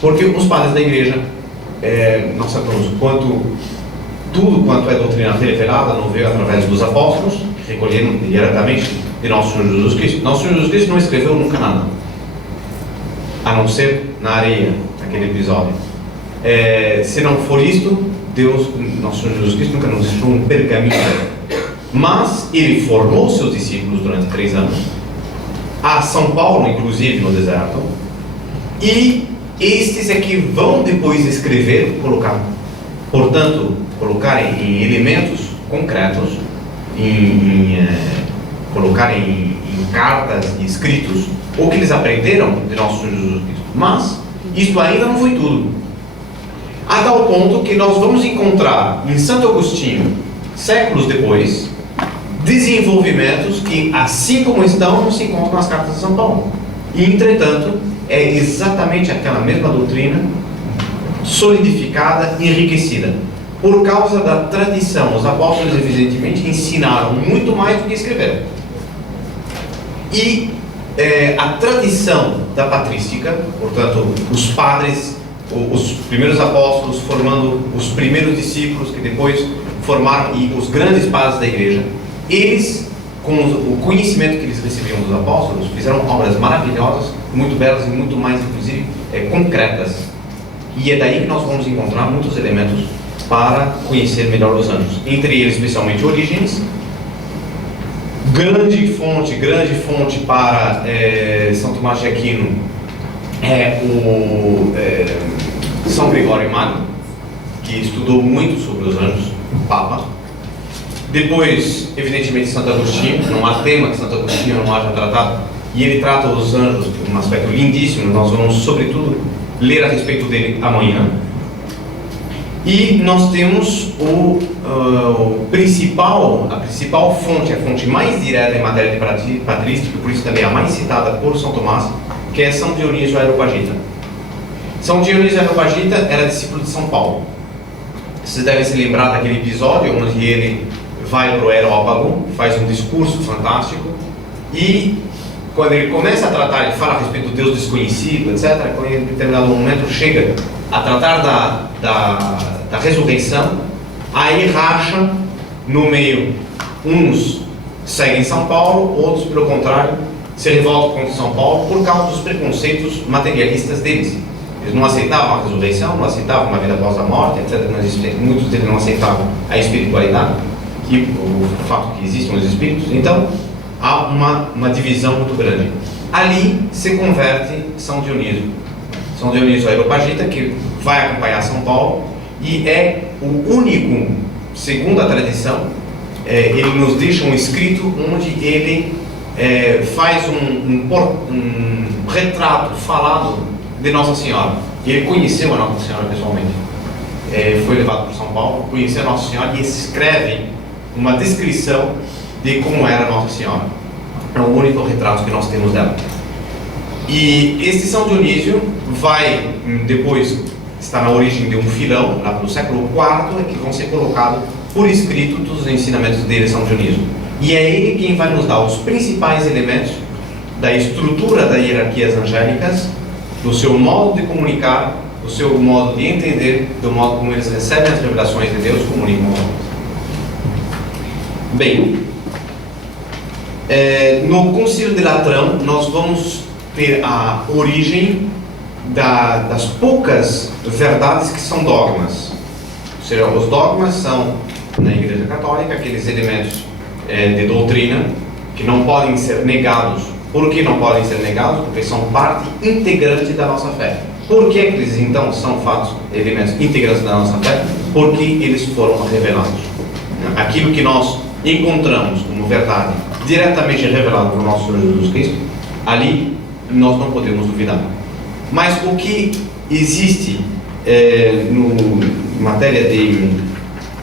Porque os padres da igreja, nós sabemos tudo quanto é doutrina revelada não veio através dos apóstolos, que recolheram diretamente de Nosso Senhor Jesus Cristo. Nosso Senhor Jesus Cristo não escreveu nunca nada, a não ser na areia, naquele episódio. Se não for isto, Nosso Senhor Jesus Cristo nunca nos deixou um pergaminho. Mas ele formou seus discípulos durante 3 anos, a São Paulo, inclusive, no deserto, e estes é que vão depois escrever, colocar em elementos concretos, colocar em cartas e escritos o que eles aprenderam de Nosso Senhor Jesus Cristo. Mas isto ainda não foi tudo, a tal ponto que nós vamos encontrar em Santo Agostinho, séculos depois, desenvolvimentos que, assim como estão, não se encontram nas cartas de São Paulo. E, entretanto, é exatamente aquela mesma doutrina, solidificada e enriquecida, por causa da tradição. Os apóstolos, evidentemente, ensinaram muito mais do que escreveram. E a tradição da patrística, portanto, os padres, os primeiros apóstolos formando os primeiros discípulos que depois formaram, e os grandes padres da igreja, eles, com o conhecimento que eles recebiam dos apóstolos, fizeram obras maravilhosas, muito belas e muito mais, inclusive, concretas. E é daí que nós vamos encontrar muitos elementos para conhecer melhor os anjos. Entre eles, especialmente, Orígenes, grande fonte para São Tomás de Aquino, São Gregório Magno, que estudou muito sobre os anjos, o Papa. Depois, evidentemente, Santo Agostinho. Não há tema que Santo Agostinho não haja tratado, e ele trata os anjos de um aspecto lindíssimo. Nós vamos, sobretudo, ler a respeito dele amanhã. E nós temos a principal fonte, a fonte mais direta em matéria de patrística, por isso também a mais citada por São Tomás, que é São Dionísio Areopagita. São Dionísio Areopagita era discípulo de São Paulo. Vocês devem se lembrar daquele episódio onde ele vai para o Areópago, faz um discurso fantástico, e quando ele começa a tratar, ele fala a respeito do Deus desconhecido, etc., quando ele, em determinado momento, chega a tratar da ressurreição, aí racha no meio. Uns seguem São Paulo, outros, pelo contrário, se revoltam contra São Paulo por causa dos preconceitos materialistas deles. Eles não aceitavam a ressurreição, não aceitavam uma vida após a morte, etc. Muitos deles não aceitavam a espiritualidade, o fato que existem os espíritos. Então, há uma divisão muito grande. Ali se converte São Dionísio Areopagita, que vai acompanhar São Paulo, e é o único, segundo a tradição, ele nos deixa um escrito onde ele faz um retrato falado de Nossa Senhora. E ele conheceu a Nossa Senhora pessoalmente. Foi levado para São Paulo, conheceu a Nossa Senhora e escreve uma descrição de como era Nossa Senhora. É o único retrato que nós temos dela. E este São Dionísio vai, depois, está na origem de um filão, lá pelo século IV, é que vão ser colocados por escrito todos os ensinamentos dele, São Dionísio. E é ele quem vai nos dar os principais elementos da estrutura das hierarquias angélicas, do seu modo de comunicar do seu modo de entender, do modo como eles recebem as revelações de Deus, comunicam aos homens. Bem, no Concílio de Latrão, nós vamos ter a origem das poucas verdades que são dogmas. Ou seja, os dogmas são, na Igreja Católica, aqueles elementos de doutrina que não podem ser negados. Por que não podem ser negados? Porque são parte integrante da nossa fé. Por que eles então são fatos, elementos integrantes da nossa fé? Porque eles foram revelados. Aquilo que nós encontramos como verdade diretamente revelado por nosso Senhor Jesus Cristo, ali nós não podemos duvidar. Mas o que existe em matéria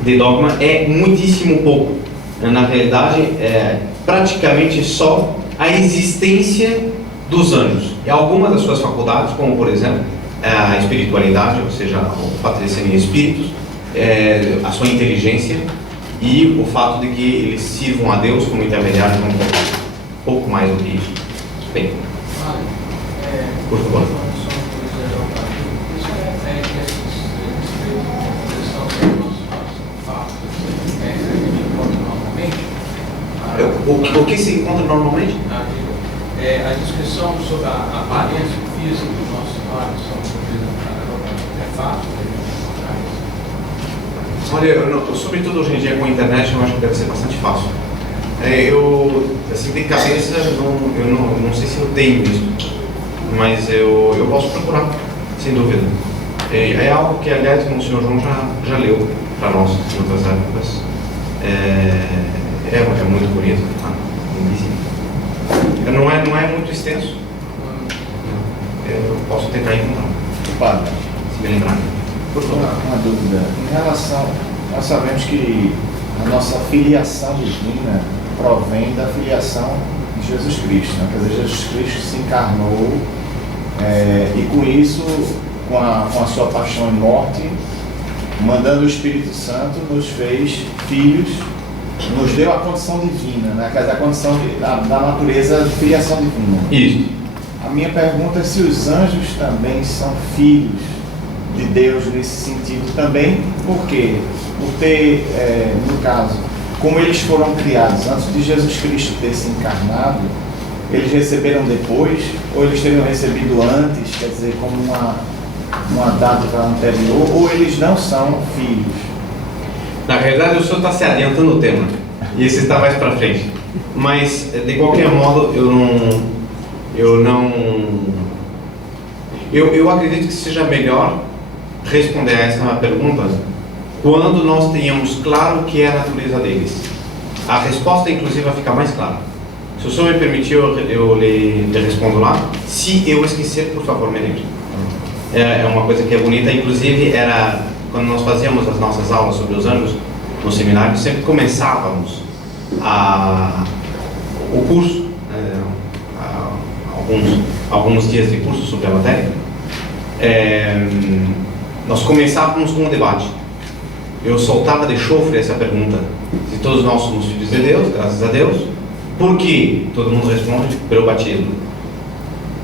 de dogma é muitíssimo pouco. Na realidade, praticamente só a existência dos anjos e algumas das suas faculdades, como por exemplo a espiritualidade, ou seja, o fato de serem espíritos, a sua inteligência e o fato de que eles sirvam a Deus como intermediário, pouco mais do que isso. Bem, por favor. O que se encontra normalmente? A descrição sobre a aparência física dos nossos olhos é fácil? Olha, sobretudo hoje em dia com a internet, eu acho que deve ser bastante fácil. Eu, assim, de cabeça, eu não sei se eu tenho isso, mas eu posso procurar, sem dúvida. É algo que, aliás, o Sr. João já leu para nós em outras épocas. É muito bonito, lindíssimo. Não é muito extenso. Eu posso tentar encontrar. Padre, se me lembrar. Por favor. Uma dúvida. Em relação, nós sabemos que a nossa filiação divina provém da filiação de Jesus Cristo, né? Quer dizer, Jesus Cristo se encarnou e com isso, com a sua paixão e morte, mandando o Espírito Santo, nos fez filhos, nos deu a condição divina, né? Quer dizer, a condição da natureza de filiação divina. Isso. A minha pergunta é se os anjos também são filhos de Deus nesse sentido também, por quê? Por ter, no caso, como eles foram criados antes de Jesus Cristo ter se encarnado, eles receberam depois, ou eles teriam recebido antes, quer dizer, como uma dádiva anterior, ou eles não são filhos? Na realidade, o senhor está se adiantando o tema, e esse está mais para frente. Mas, de qualquer modo, eu acredito que seja melhor responder a essa pergunta quando nós tenhamos claro o que é a natureza deles. A resposta, inclusive, vai ficar mais clara. Se o senhor me permitir, eu lhe respondo lá. Se eu esquecer, por favor, me lembre. É uma coisa que é bonita, inclusive, era quando nós fazíamos as nossas aulas sobre os anjos no seminário, sempre começávamos o curso, alguns dias de curso sobre a matéria, nós começávamos com um debate. Eu soltava de chofre essa pergunta: se todos nós somos filhos de Deus, graças a Deus, por que? Todo mundo responde: pelo batismo.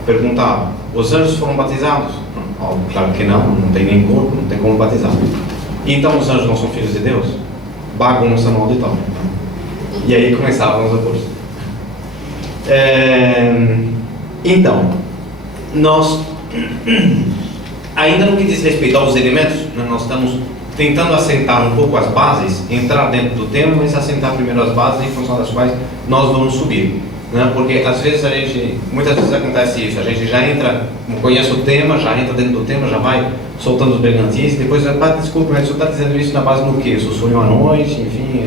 Perguntava: os anjos foram batizados? Claro que não tem nem corpo, não tem como batizar. Então os anjos não são filhos de Deus? Bagunça no auditório. E aí começávamos o curso. Então, nós, ainda no que diz respeito aos elementos, nós estamos tentando assentar um pouco as bases, entrar dentro do tema, mas assentar primeiro as bases em função das quais nós vamos subir, né? Porque às vezes muitas vezes acontece isso, a gente já entra, conhece o tema, já entra dentro do tema, já vai soltando os bergantis, e depois, desculpa, mas o senhor está dizendo isso na base do quê? O senhor sonhou à noite, enfim,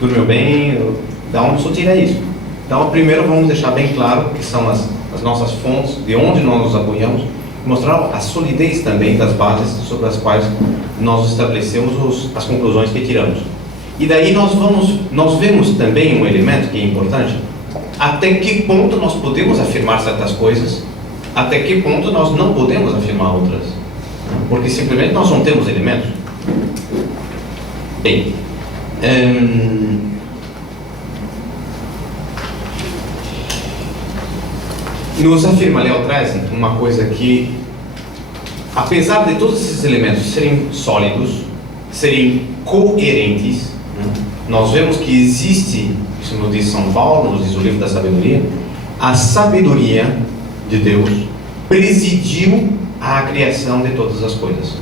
dormiu bem, da onde o senhor tira isso? Então, primeiro vamos deixar bem claro que são as nossas fontes, de onde nós nos apoiamos, mostrar a solidez também das bases sobre as quais nós estabelecemos as conclusões que tiramos. E daí nós vemos também um elemento que é importante: até que ponto nós podemos afirmar certas coisas, até que ponto nós não podemos afirmar outras, porque simplesmente nós não temos elementos. Bem, nos afirma Leo Tressi uma coisa que apesar de todos esses elementos serem sólidos, serem coerentes, né, nós vemos que existe, isso nos diz São Paulo, nos diz o livro da sabedoria, a sabedoria de Deus presidiu a criação de todas as coisas.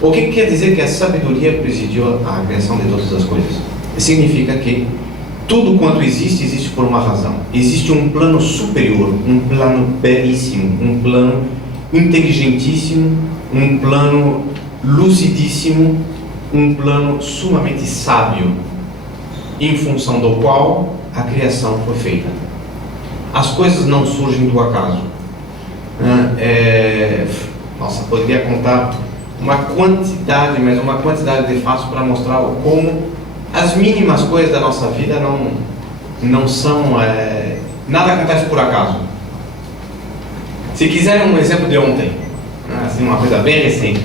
O que quer dizer que a sabedoria presidiu a criação de todas as coisas? Significa que tudo quanto existe, existe por uma razão. Existe um plano superior, um plano belíssimo, um plano inteligentíssimo, um plano lucidíssimo, um plano sumamente sábio, em função do qual a criação foi feita. As coisas não surgem do acaso. Nossa, poderia contar uma quantidade, mas uma quantidade de fatos para mostrar como as mínimas coisas da nossa vida não são... nada acontece por acaso. Se quiser um exemplo de ontem, assim, uma coisa bem recente,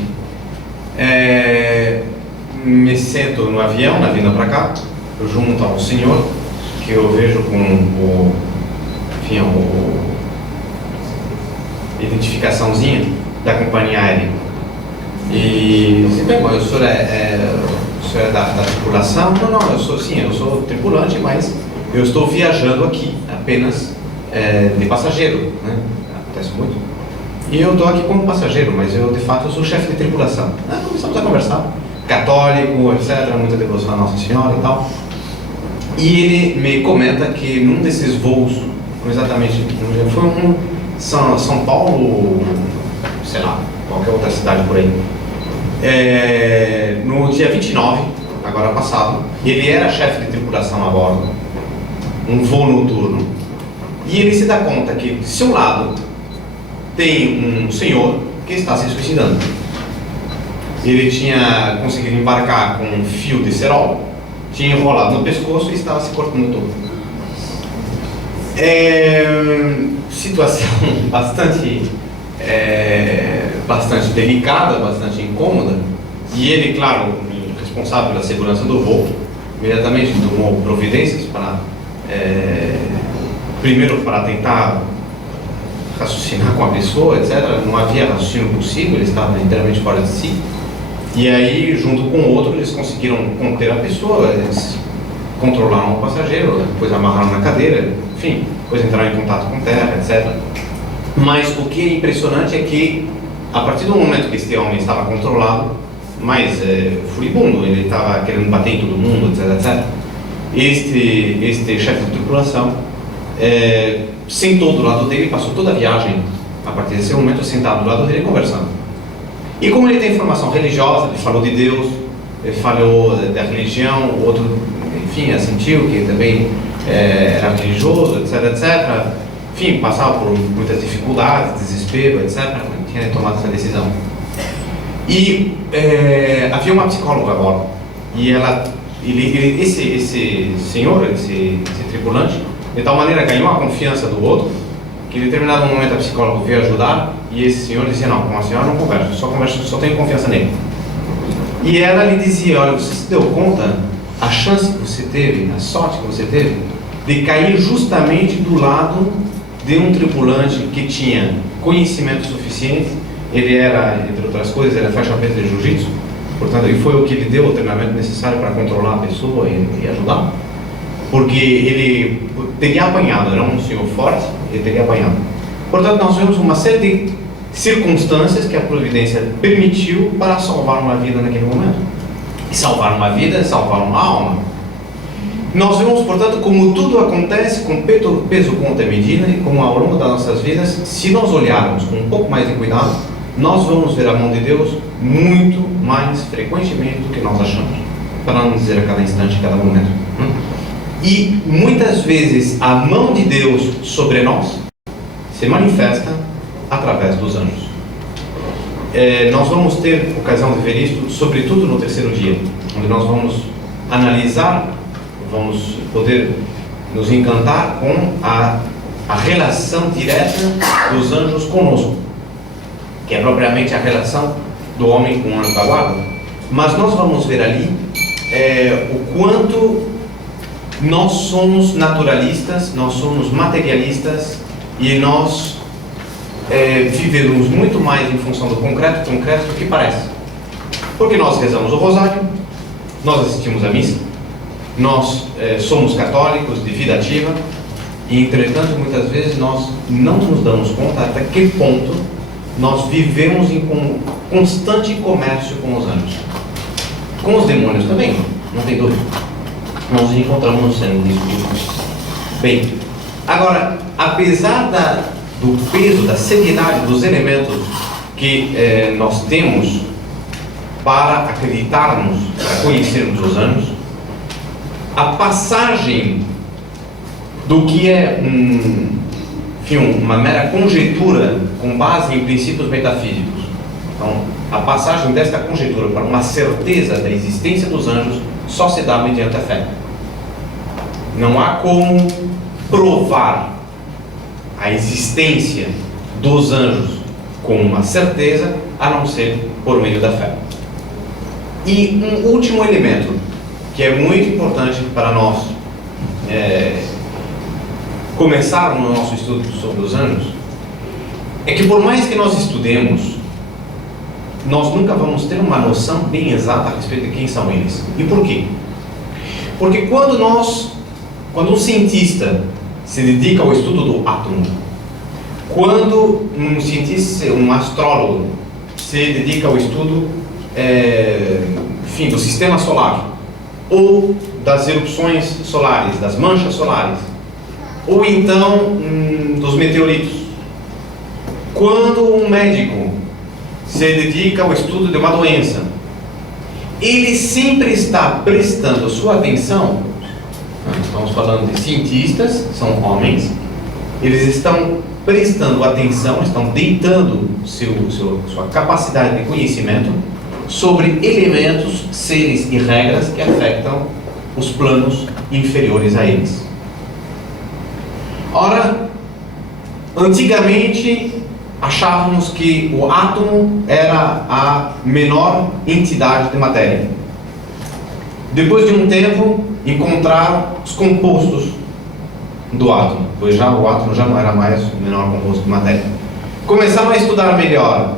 me sento no avião, na vinda para cá, junto a um senhor que eu vejo com identificaçãozinha da companhia aérea. E eu disse, bem, mas o senhor o senhor é da tripulação? Não, eu sou tripulante, mas eu estou viajando aqui apenas de passageiro, né? Acontece muito. E eu estou aqui como passageiro, mas eu de fato sou chefe de tripulação. Começamos a conversar, católico, etc., muita devoção a Nossa Senhora e tal. E ele me comenta que num desses voos, exatamente, foi um São Paulo, sei lá, qualquer outra cidade por aí, no dia 29, agora passado, ele era chefe de tripulação a bordo, um voo noturno, e ele se dá conta que do seu lado tem um senhor que está se suicidando. Ele tinha conseguido embarcar com um fio de cerol, tinha enrolado no pescoço e estava se cortando todo. Situação bastante delicada, bastante incômoda, e ele, claro, responsável pela segurança do voo, imediatamente tomou providências para, primeiro para tentar raciocinar com a pessoa, etc. Não havia raciocínio possível, ele estava inteiramente fora de si. E aí, junto com o outro, eles conseguiram conter a pessoa, eles controlaram o passageiro, depois amarraram na cadeira, enfim, depois entraram em contato com terra, etc. Mas o que é impressionante é que, a partir do momento que este homem estava controlado, mas furibundo, ele estava querendo bater em todo mundo, etc. Este chefe de tripulação sentou do lado dele, passou toda a viagem, a partir desse momento, sentado do lado dele, conversando. E como ele tem formação religiosa, ele falou de Deus, ele falou da religião, o outro, enfim, assentiu que também era religioso, etc. Enfim, passava por muitas dificuldades, desespero, etc. Tinha tomado essa decisão. E havia uma psicóloga agora, e esse senhor, esse tripulante, de tal maneira ganhou a confiança do outro, que em determinado momento a psicóloga veio ajudar, e esse senhor dizia, não, com a senhora não converso, só tenho confiança nele. E ela lhe dizia, olha, você se deu conta a chance que você teve, a sorte que você teve, de cair justamente do lado de um tripulante que tinha conhecimento suficiente. Ele era, entre outras coisas, ele era faixa preta de jiu-jitsu, portanto, ele foi o que lhe deu o treinamento necessário para controlar a pessoa e ajudar, porque ele teria apanhado, era um senhor forte, ele teria apanhado. Portanto, nós vemos uma série de circunstâncias que a providência permitiu para salvar uma vida naquele momento. E salvar uma vida é salvar uma alma. Nós vemos, portanto, como tudo acontece com peso, conta e medida, e como ao longo das nossas vidas, se nós olharmos com um pouco mais de cuidado, nós vamos ver a mão de Deus muito mais frequentemente do que nós achamos, para não dizer a cada instante, a cada momento. E muitas vezes a mão de Deus sobre nós se manifesta através dos anjos. Nós vamos ter ocasião de ver isso, sobretudo no terceiro dia, onde nós vamos analisar, vamos poder nos encantar com a relação direta dos anjos conosco, que é propriamente a relação do homem com o anjo da guarda. Mas nós vamos ver ali o quanto nós somos naturalistas, nós somos materialistas, e nós vivemos muito mais em função do concreto do que parece. Porque nós rezamos o rosário, nós assistimos à missa, nós somos católicos de vida ativa, e entretanto muitas vezes nós não nos damos conta até que ponto nós vivemos em constante comércio com os anjos. Com os demônios também, não tem dúvida. Nós nos encontramos no centro disso. Bem, agora, apesar do peso, da seriedade dos elementos que nós temos para acreditarmos, para conhecermos os anjos, a passagem do que é uma mera conjectura com base em princípios metafísicos. Então, a passagem desta conjectura para uma certeza da existência dos anjos só se dá mediante a fé. Não há como provar a existência dos anjos com uma certeza, a não ser por meio da fé. E um último elemento, que é muito importante para nós começarmos o nosso estudo sobre os anjos, é que por mais que nós estudemos, nós nunca vamos ter uma noção bem exata a respeito de quem são eles. E por quê? Porque quando um cientista se dedica ao estudo do átomo, quando um cientista, um astrólogo, se dedica ao estudo do sistema solar, ou das erupções solares, das manchas solares, ou então dos meteoritos, quando um médico se dedica ao estudo de uma doença, ele sempre está prestando sua atenção. Estamos falando de cientistas, são homens, eles estão prestando atenção, estão deitando sua capacidade de conhecimento sobre elementos, seres e regras que afetam os planos inferiores a eles. Ora, antigamente achávamos que o átomo era a menor entidade de matéria. Depois de um tempo, encontraram os compostos do átomo, pois já o átomo já não era mais o menor composto de matéria. Começaram a estudar melhor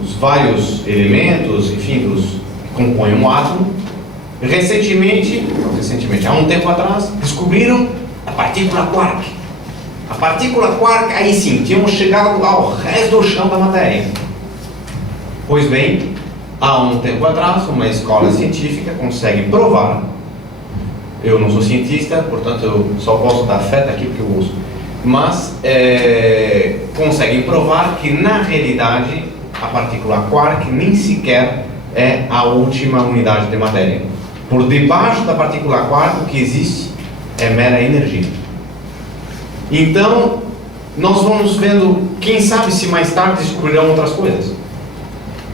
os vários elementos, enfim, que compõem um átomo. Recentemente, há um tempo atrás, descobriram a partícula quark. A partícula quark, aí sim, tínhamos chegado ao resto do chão da matéria. Pois bem, há um tempo atrás, uma escola científica consegue provar, eu não sou cientista, portanto eu só posso dar fé daquilo que eu uso, mas conseguem provar que na realidade a partícula quark nem sequer é a última unidade de matéria. Por debaixo da partícula quark o que existe é mera energia. Então, nós vamos vendo, quem sabe se mais tarde descobrirão outras coisas.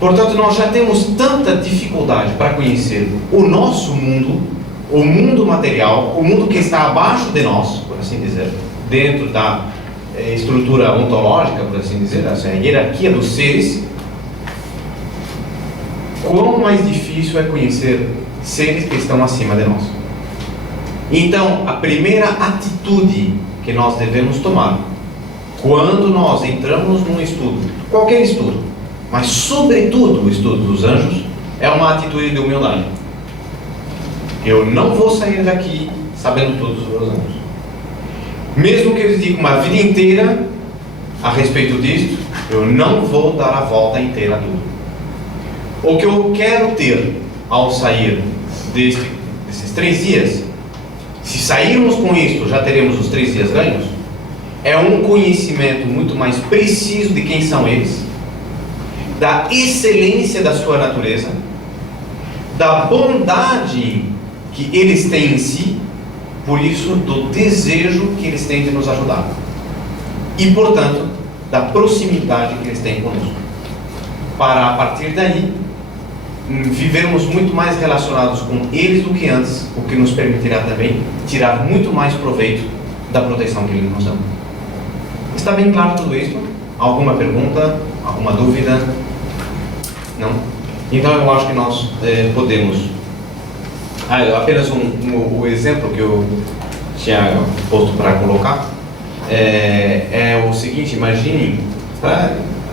Portanto, nós já temos tanta dificuldade para conhecer o nosso mundo, o mundo material, o mundo que está abaixo de nós, por assim dizer, dentro da estrutura ontológica, por assim dizer, essa hierarquia dos seres. Quão mais difícil é conhecer seres que estão acima de nós. Então, a primeira atitude que nós devemos tomar quando nós entramos num estudo, qualquer estudo, mas sobretudo o estudo dos anjos, é uma atitude de humildade. Eu não vou sair daqui sabendo tudo sobre os anjos. Mesmo que eles digam uma vida inteira a respeito disso, eu não vou dar a volta inteira a tudo. O que eu quero ter ao sair desses 3 dias, se sairmos com isso, já teremos os 3 dias ganhos, é um conhecimento muito mais preciso de quem são eles, da excelência da sua natureza, da bondade que eles têm em si, por isso do desejo que eles têm de nos ajudar e, portanto, da proximidade que eles têm conosco, para a partir daí vivermos muito mais relacionados com eles do que antes, o que nos permitirá também tirar muito mais proveito da proteção que eles nos dão. Está bem claro tudo isso? Alguma pergunta? Alguma dúvida? Não? Então eu acho que nós podemos... apenas o exemplo que eu tinha posto para colocar é o seguinte: imaginem,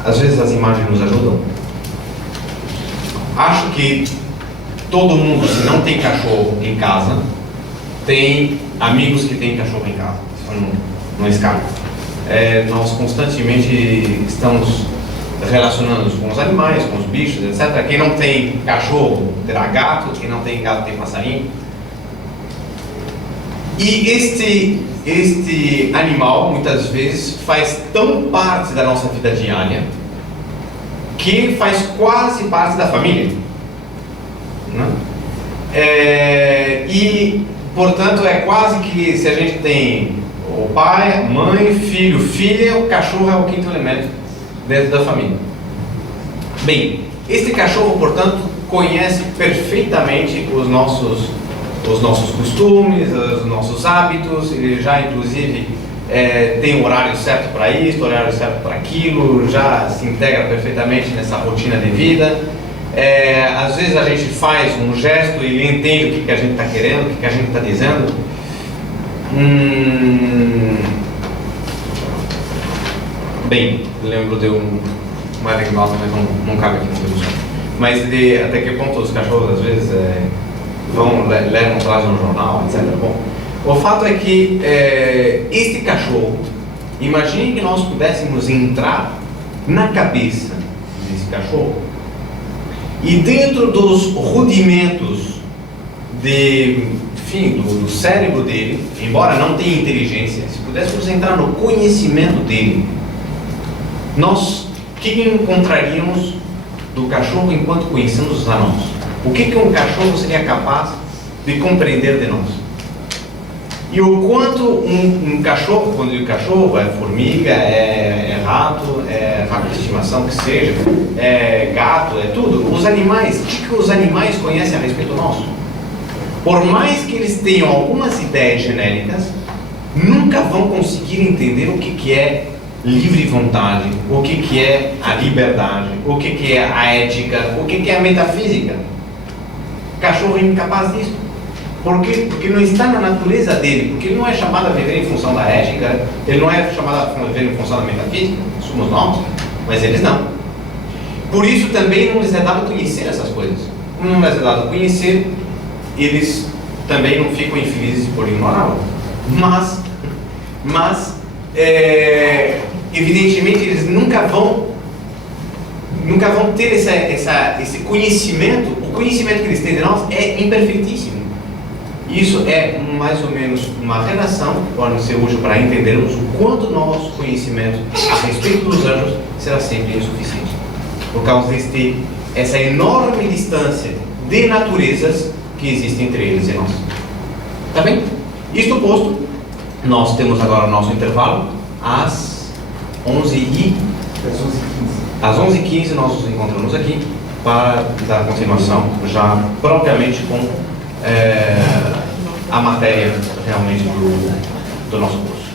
às vezes as imagens nos ajudam. Acho que todo mundo, se não tem cachorro em casa, tem amigos que têm cachorro em casa. Isso não escapa. Nós constantemente estamos relacionando-nos com os animais, com os bichos, etc. Quem não tem cachorro terá gato, quem não tem gato tem passarinho. E este animal, muitas vezes, faz tão parte da nossa vida diária que faz quase parte da família, né? E, portanto, é quase que se a gente tem o pai, mãe, filho, filha, o cachorro é o quinto elemento dentro da família. Bem, este cachorro, portanto, conhece perfeitamente os nossos costumes, os nossos hábitos. Ele já, inclusive, tem um horário certo para isso, horário certo para aquilo, já se integra perfeitamente nessa rotina de vida. Às vezes a gente faz um gesto e ele entende o que a gente está querendo, o que a gente está dizendo. Bem, lembro de uma anedota, mas não cabe aqui no telefone. Mas até que ponto os cachorros às vezes levam atrás no jornal, etc. Bom, o fato é que este cachorro, imagine que nós pudéssemos entrar na cabeça desse cachorro e dentro dos rudimentos do cérebro dele, embora não tenha inteligência, se pudéssemos entrar no conhecimento dele, nós o que encontraríamos do cachorro enquanto conhecemos a nós? O que um cachorro seria capaz de compreender de nós? E o quanto um cachorro, quando eu digo cachorro, é formiga, é rato de estimação que seja, é gato, é tudo. Os animais, o que os animais conhecem a respeito nosso? Por mais que eles tenham algumas ideias genéricas, nunca vão conseguir entender o que é livre vontade, o que é a liberdade, o que é a ética, o que é a metafísica. O cachorro é incapaz disso. Por quê? Porque não está na natureza dele, porque ele não é chamado a viver em função da ética, ele não é chamado a viver em função da metafísica, somos nós, mas eles não. Por isso também não lhes é dado conhecer essas coisas. Como não lhes é dado conhecer, eles também não ficam infelizes por ignorá-lo. Mas evidentemente eles nunca vão ter esse conhecimento. O conhecimento que eles têm de nós é imperfeitíssimo. Isso é mais ou menos uma relação que pode ser útil para entendermos o quanto nosso conhecimento a respeito dos anjos será sempre insuficiente, por causa essa enorme distância de naturezas que existe entre eles e nós. Tá bem? Isto posto, nós temos agora o nosso intervalo às 11h15. Às 11h15 nós nos encontramos aqui para dar continuação já propriamente com a matéria realmente do nosso curso.